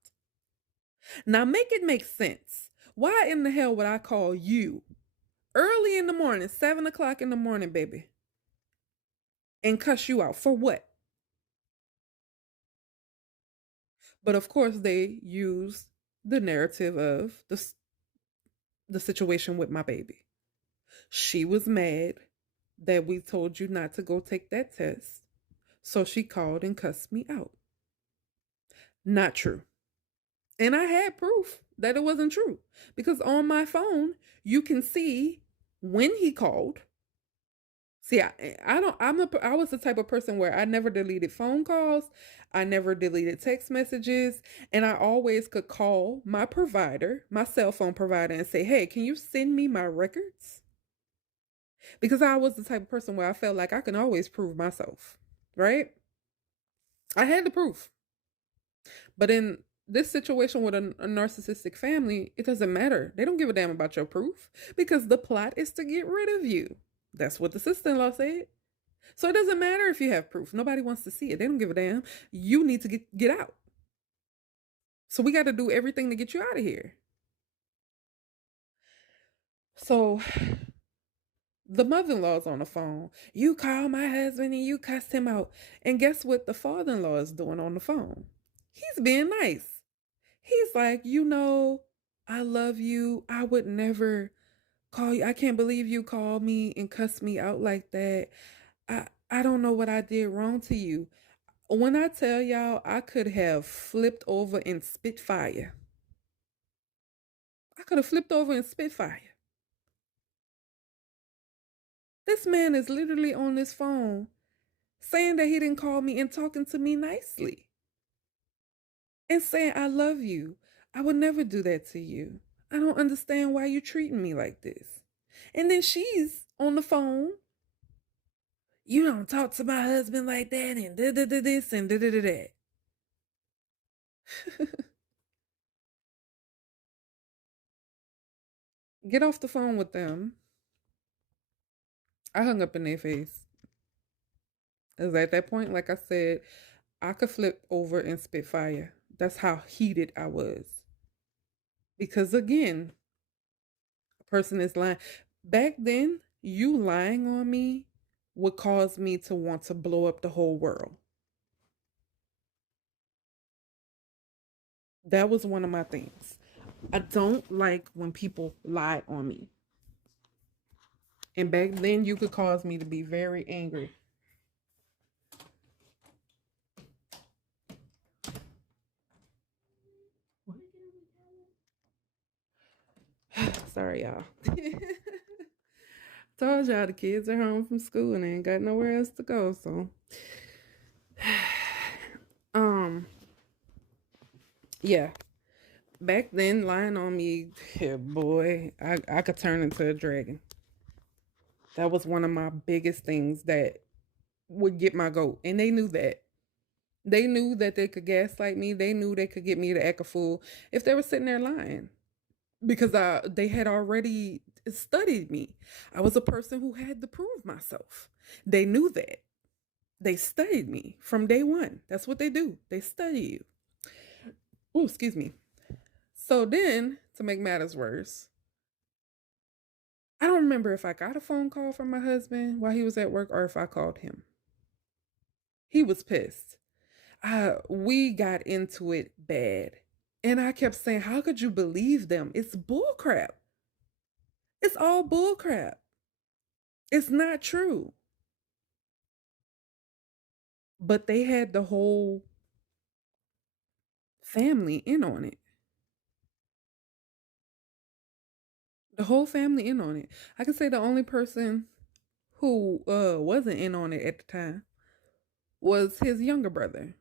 Now make it make sense. Why in the hell would I call you early in the morning, 7 o'clock in the morning, baby, and cuss you out for what? But of course, they use the narrative of the situation with my baby. She was mad that we told you not to go take that test, so she called and cussed me out. Not true. And I had proof that it wasn't true because on my phone, you can see when he called. See, I don't, I was the type of person where I never deleted phone calls. I never deleted text messages. And I always could call my provider, my cell phone provider, and say, hey, can you send me my records? Because I was the type of person where I felt like I can always prove myself, right? I had the proof. But in this situation with a narcissistic family, it doesn't matter. They don't give a damn about your proof because the plot is to get rid of you. That's what the sister-in-law said. So it doesn't matter if you have proof. Nobody wants to see it. They don't give a damn. You need to get out. So we got to do everything to get you out of here. So the mother-in-law's on the phone. You call my husband and you cussed him out. And guess what the father-in-law is doing on the phone? He's being nice. He's like, I love you. I would never call you. I can't believe you called me and cussed me out like that. I don't know what I did wrong to you. When I tell y'all, I could have flipped over and spit fire. I could have flipped over and spit fire. This man is literally on this phone saying that he didn't call me and talking to me nicely and saying, I love you. I would never do that to you. I don't understand why you're treating me like this. And then she's on the phone. You don't talk to my husband like that and this and that. Get off the phone with them. I hung up in their face. Because at that point, like I said, I could flip over and spit fire. That's how heated I was. Because again, a person is lying. Back then, you lying on me would cause me to want to blow up the whole world. That was one of my things. I don't like when people lie on me. And back then, you could cause me to be very angry. Sorry, y'all. Told y'all the kids are home from school and they ain't got nowhere else to go. So, yeah. Back then, lying on me, yeah, boy, I could turn into a dragon. That was one of my biggest things that would get my goat. And they knew that. They knew that they could gaslight me. They knew they could get me to act a fool if they were sitting there lying. Because they had already studied me. I was a person who had to prove myself. They knew that. They studied me from day one. That's what they do. They study you. Oh, excuse me. So then, to make matters worse, I don't remember if I got a phone call from my husband while he was at work or if I called him. He was pissed. We got into it bad. And I kept saying, how could you believe them? It's bullcrap. It's all bullcrap. It's not true. But they had the whole family in on it. The whole family in on it. I can say the only person who wasn't in on it at the time was his younger brother.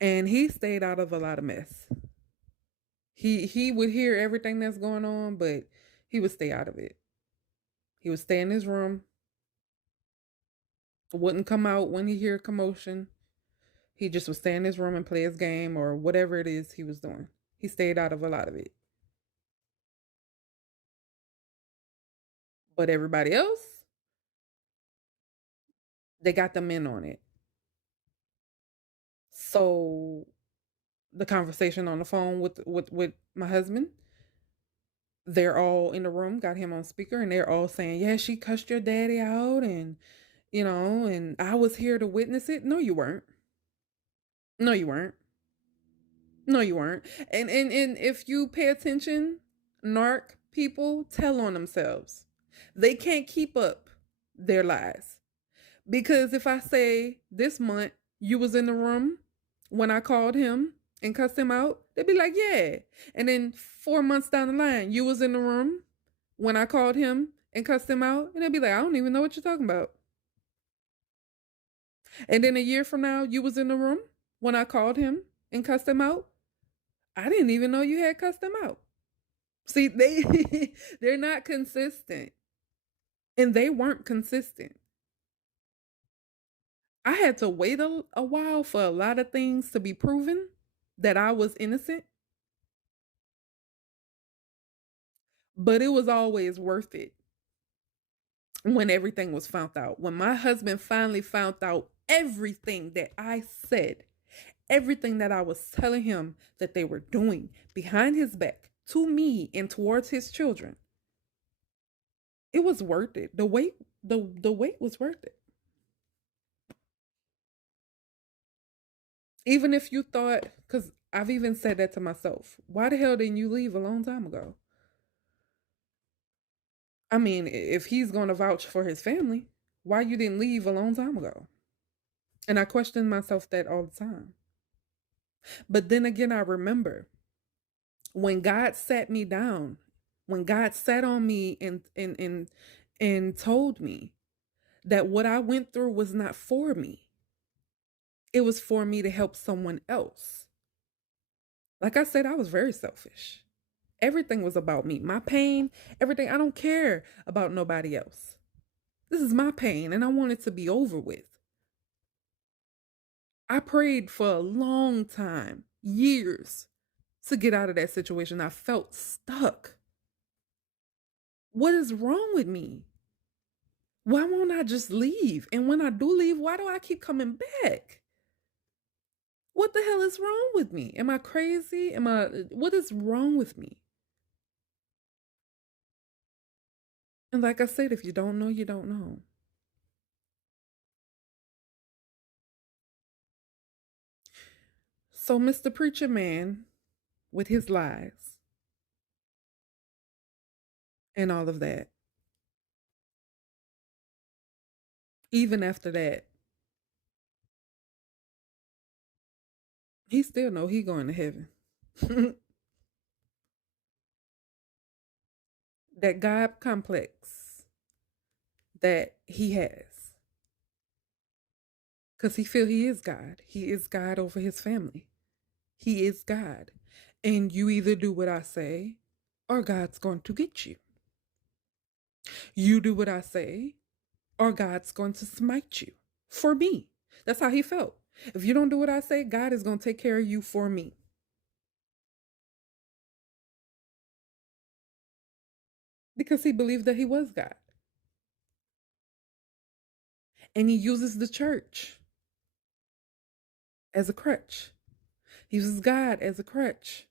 And he stayed out of a lot of mess. He would hear everything that's going on, but he would stay out of it. He would stay in his room, wouldn't come out when he hear commotion. He just would stay in his room and play his game or whatever it is he was doing. He stayed out of a lot of it. But everybody else, they got them in on it. So the conversation on the phone with my husband, they're all in the room, got him on speaker, and they're all saying, yeah, she cussed your daddy out and I was here to witness it. No, you weren't. No, you weren't. No, you weren't. And if you pay attention, narc people tell on themselves. They can't keep up their lies. Because if I say this month you was in the room when I called him and cuss him out, they'd be like, yeah. And then 4 months down the line, you was in the room when I called him and cussed him out, and they'd be like, I don't even know what you're talking about. And then a year from now, you was in the room when I called him and cussed him out. I didn't even know you had cussed him out. See, they're not consistent. And they weren't consistent. I had to wait a while for a lot of things to be proven that I was innocent, but it was always worth it when everything was found out. When my husband finally found out everything that I said, everything that I was telling him that they were doing behind his back to me and towards his children, it was worth it. The wait was worth it. Even if you thought, because I've even said that to myself, why the hell didn't you leave a long time ago? I mean, if he's going to vouch for his family, why you didn't leave a long time ago? And I question myself that all the time. But then again, I remember when God sat me down, when God sat on me and told me that what I went through was not for me. It was for me to help someone else. Like I said, I was very selfish. Everything was about me. My pain, everything. I don't care about nobody else. This is my pain, and I want it to be over with. I prayed for a long time, years, to get out of that situation. I felt stuck. What is wrong with me? Why won't I just leave? And when I do leave, why do I keep coming back? What the hell is wrong with me? Am I crazy? What is wrong with me? And like I said, if you don't know, you don't know. So, Mr. Preacher Man, with his lies and all of that, even after that, he still know he going to heaven. That God complex that he has, because he feel he is God. He is God over his family. He is God. And you either do what I say or God's going to get you. You do what I say or God's going to smite you. For me. That's how he felt. If you don't do what I say, God is going to take care of you for me. Because he believed that he was God. And he uses the church as a crutch. He uses God as a crutch.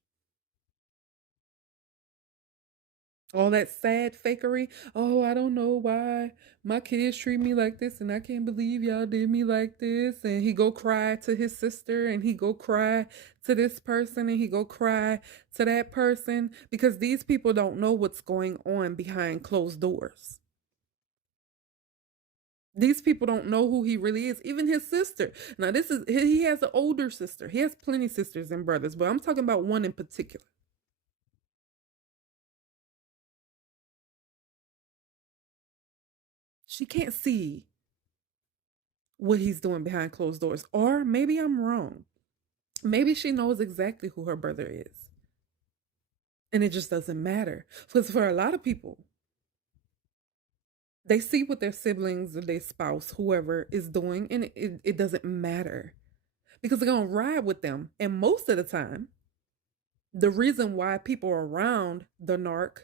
All that sad fakery. Oh, I don't know why my kids treat me like this, and I can't believe y'all did me like this. And he go cry to his sister, and he go cry to this person, and he go cry to that person, because these people don't know what's going on behind closed doors. These people don't know who he really is. Even his sister. Now, he has an older sister. He has plenty of sisters and brothers, but I'm talking about one in particular. She can't see what he's doing behind closed doors. Or maybe I'm wrong. Maybe she knows exactly who her brother is. And it just doesn't matter. Because for a lot of people, they see what their siblings or their spouse, whoever, is doing, and it doesn't matter. Because they're going to ride with them. And most of the time, the reason why people around the narc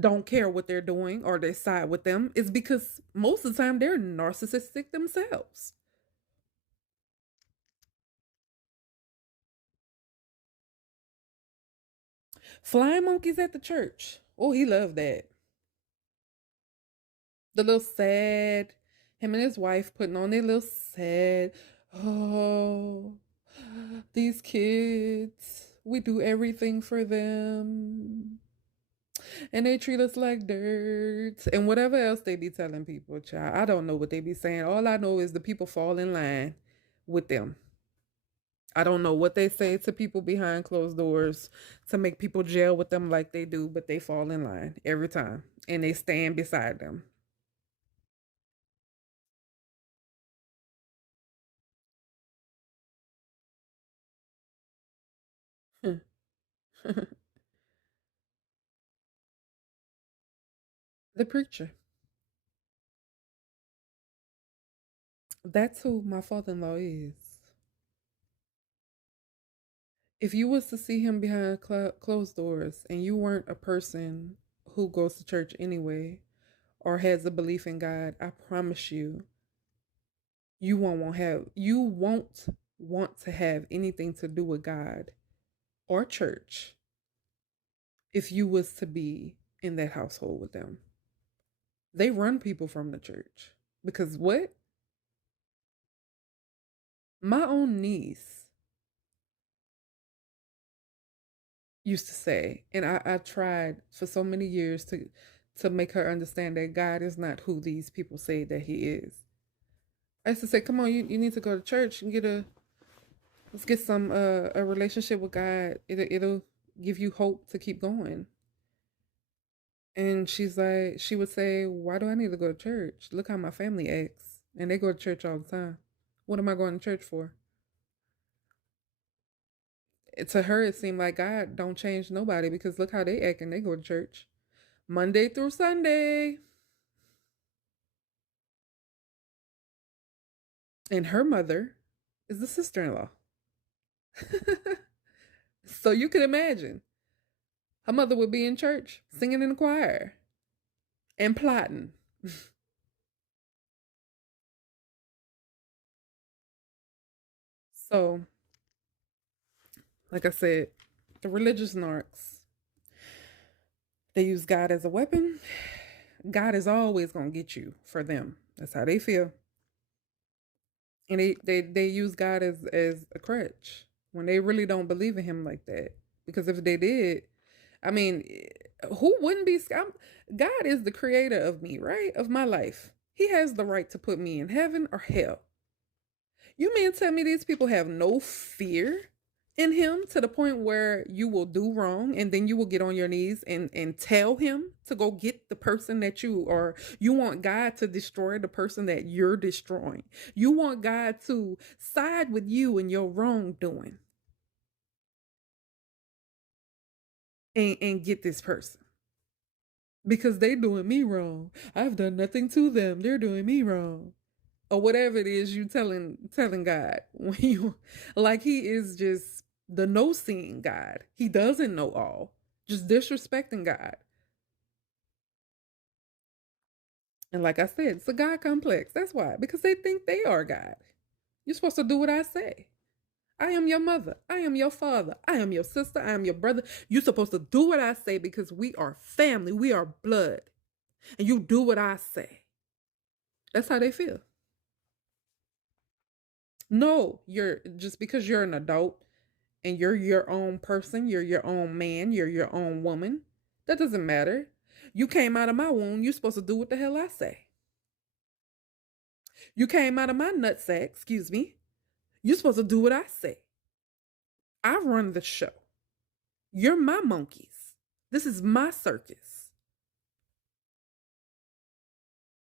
don't care what they're doing or they side with them is because most of the time they're narcissistic themselves. Flying monkeys at the church. Oh, he loved that. The little sad, him and his wife putting on their little sad, oh, these kids, we do everything for them. And they treat us like dirt. And whatever else they be telling people, child. I don't know what they be saying. All I know is the people fall in line with them. I don't know what they say to people behind closed doors to make people jail with them like they do, but they fall in line every time and they stand beside them. The preacher. That's who my father in law is. If you was to see him behind closed doors and you weren't a person who goes to church anyway or has a belief in God, I promise you, you won't want to have anything to do with God or church if you was to be in that household with them. They run people from the church because what? My own niece used to say, and I tried for so many years to make her understand that God is not who these people say that he is. I used to say, come on, you need to go to church and let's get some a relationship with God. It'll give you hope to keep going. And she would say, why do I need to go to church? Look how my family acts. And they go to church all the time. What am I going to church for? To her, it seemed like God don't change nobody because look how they act and they go to church Monday through Sunday. And her mother is the sister in law. So you could imagine her mother would be in church singing in the choir and plotting. So, like I said, the religious narcs, they use God as a weapon. God is always going to get you for them. That's how they feel. And they use God as a crutch when they really don't believe in him like that. Because if they did, I mean, who wouldn't be? God is the creator of me, right? Of my life. He has the right to put me in heaven or hell. You mean tell me these people have no fear in him to the point where you will do wrong and then you will get on your knees and tell him to go get the person that you want God to destroy the person that you're destroying. You want God to side with you in your wrongdoing and get this person because they doing me wrong. I've done nothing to them. They're doing me wrong. Or whatever it is you telling God when you like he is just the no seeing God. He doesn't know all. Just disrespecting God. And like I said, it's a God complex. That's why. Because they think they are God. You're supposed to do what I say. I am your mother. I am your father. I am your sister. I am your brother. You're supposed to do what I say because we are family. We are blood. And you do what I say. That's how they feel. No, you're just because you're an adult and you're your own person, you're your own man, you're your own woman. That doesn't matter. You came out of my womb, you're supposed to do what the hell I say. You came out of my nutsack, excuse me. You're supposed to do what I say. I run the show. You're my monkeys. This is my circus.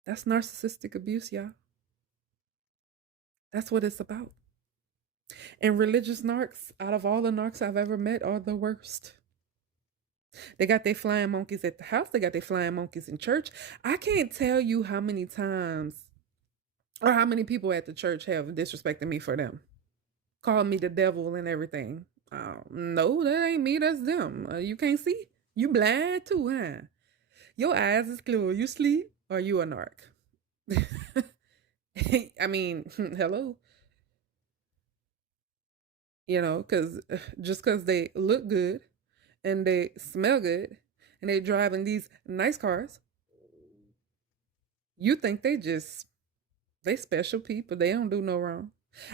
That's narcissistic abuse, y'all. That's what it's about. And religious narcs, out of all the narcs I've ever met, are the worst. They got their flying monkeys at the house. They got their flying monkeys in church. I can't tell you how many times or how many people at the church have disrespected me for them. Called me the devil and everything. No, that ain't me. That's them. You can't see? You blind too, huh? Your eyes is closed. You sleep or you a narc? I mean, hello. You know, because just because they look good and they smell good and they driving these nice cars, you think they special people. They don't do no wrong.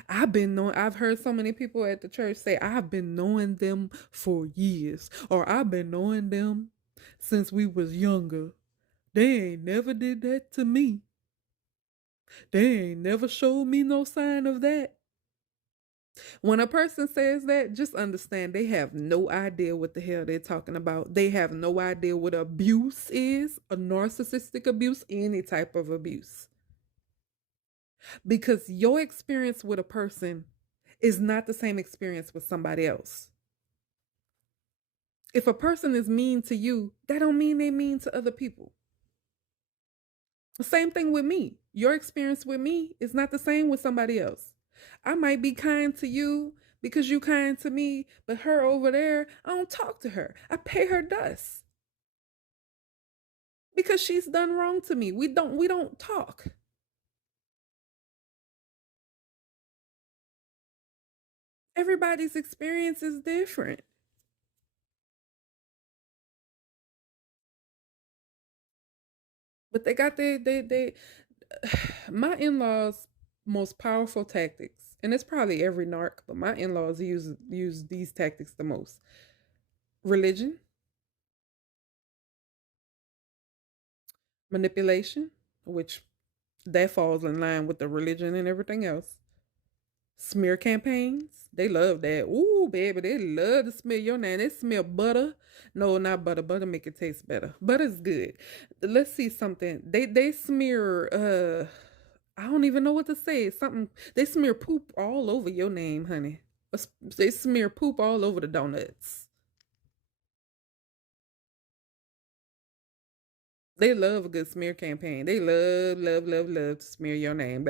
I've heard so many people at the church say, I've been knowing them for years, or I've been knowing them since we was younger. They ain't never did that to me. They ain't never showed me no sign of that. When a person says that, just understand they have no idea what the hell they're talking about. They have no idea what abuse is, a narcissistic abuse, any type of abuse. Because your experience with a person is not the same experience with somebody else. If a person is mean to you, that don't mean they mean to other people. The same thing with me. Your experience with me is not the same with somebody else. I might be kind to you because you kind to me, but her over there, I don't talk to her. I pay her dust because she's done wrong to me. We don't talk. Everybody's experience is different. But they got they my in-laws most powerful tactics, and it's probably every narc, but my in-laws use these tactics the most. Religion, manipulation, which that falls in line with the religion and everything else. Smear campaigns, they love that. Ooh, baby, they love to smear your name. They smear butter. No, not butter. Butter make it taste better. Butter's good. Let's see something. They smear I don't even know what to say. Something they smear poop all over your name, honey. They smear poop all over the donuts. They love a good smear campaign. They love to smear your name.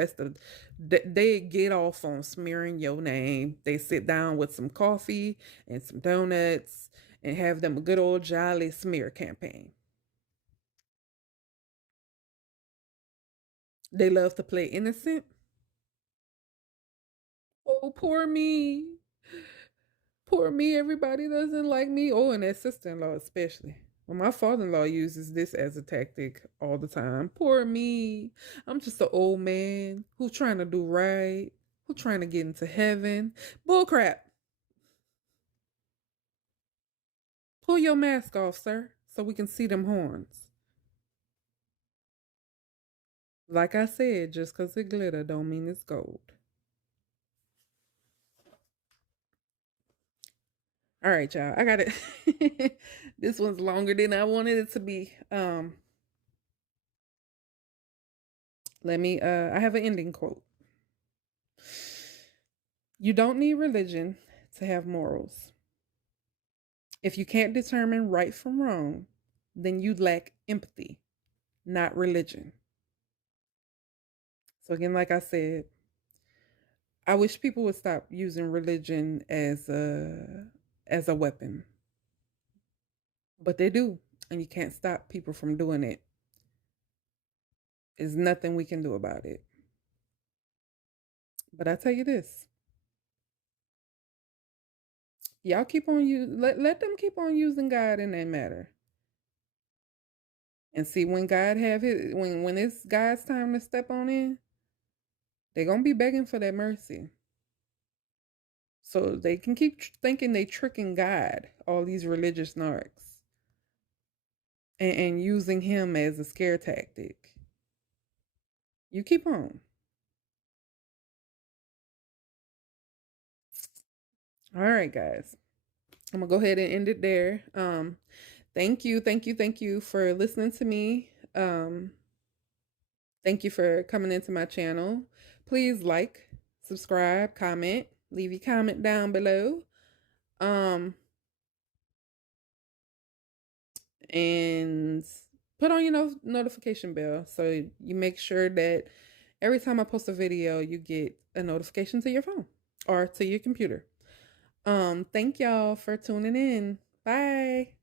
They get off on smearing your name. They sit down with some coffee and some donuts and have them a good old jolly smear campaign. They love to play innocent. Oh, poor me. Poor me. Everybody doesn't like me. Oh, and that sister-in-law especially. Well, my father-in-law uses this as a tactic all the time. Poor me. I'm just an old man who's trying to do right, who's trying to get into heaven. Bullcrap. Pull your mask off, sir, so we can see them horns. Like I said, just because it glitter don't mean it's gold. All right, y'all. I got it. This one's longer than I wanted it to be. I have an ending quote. You don't need religion to have morals. If you can't determine right from wrong, then you lack empathy, not religion. So again, like I said, I wish people would stop using religion as a weapon. But they do, and you can't stop people from doing it. There's nothing we can do about it. But I tell you this, y'all keep on let them keep on using God in that matter. And see when God have his when it's God's time to step on in, they're gonna be begging for that mercy. So they can keep thinking they tricking God, all these religious narcs, and using him as a scare tactic. You keep on. All right, guys. I'm gonna go ahead and end it there. Thank you for listening to me. Thank you for coming into my channel. Please like, subscribe, comment, leave your comment down below. And put on your notification bell so you make sure that every time I post a video, you get a notification to your phone or to your computer. Thank y'all for tuning in. Bye.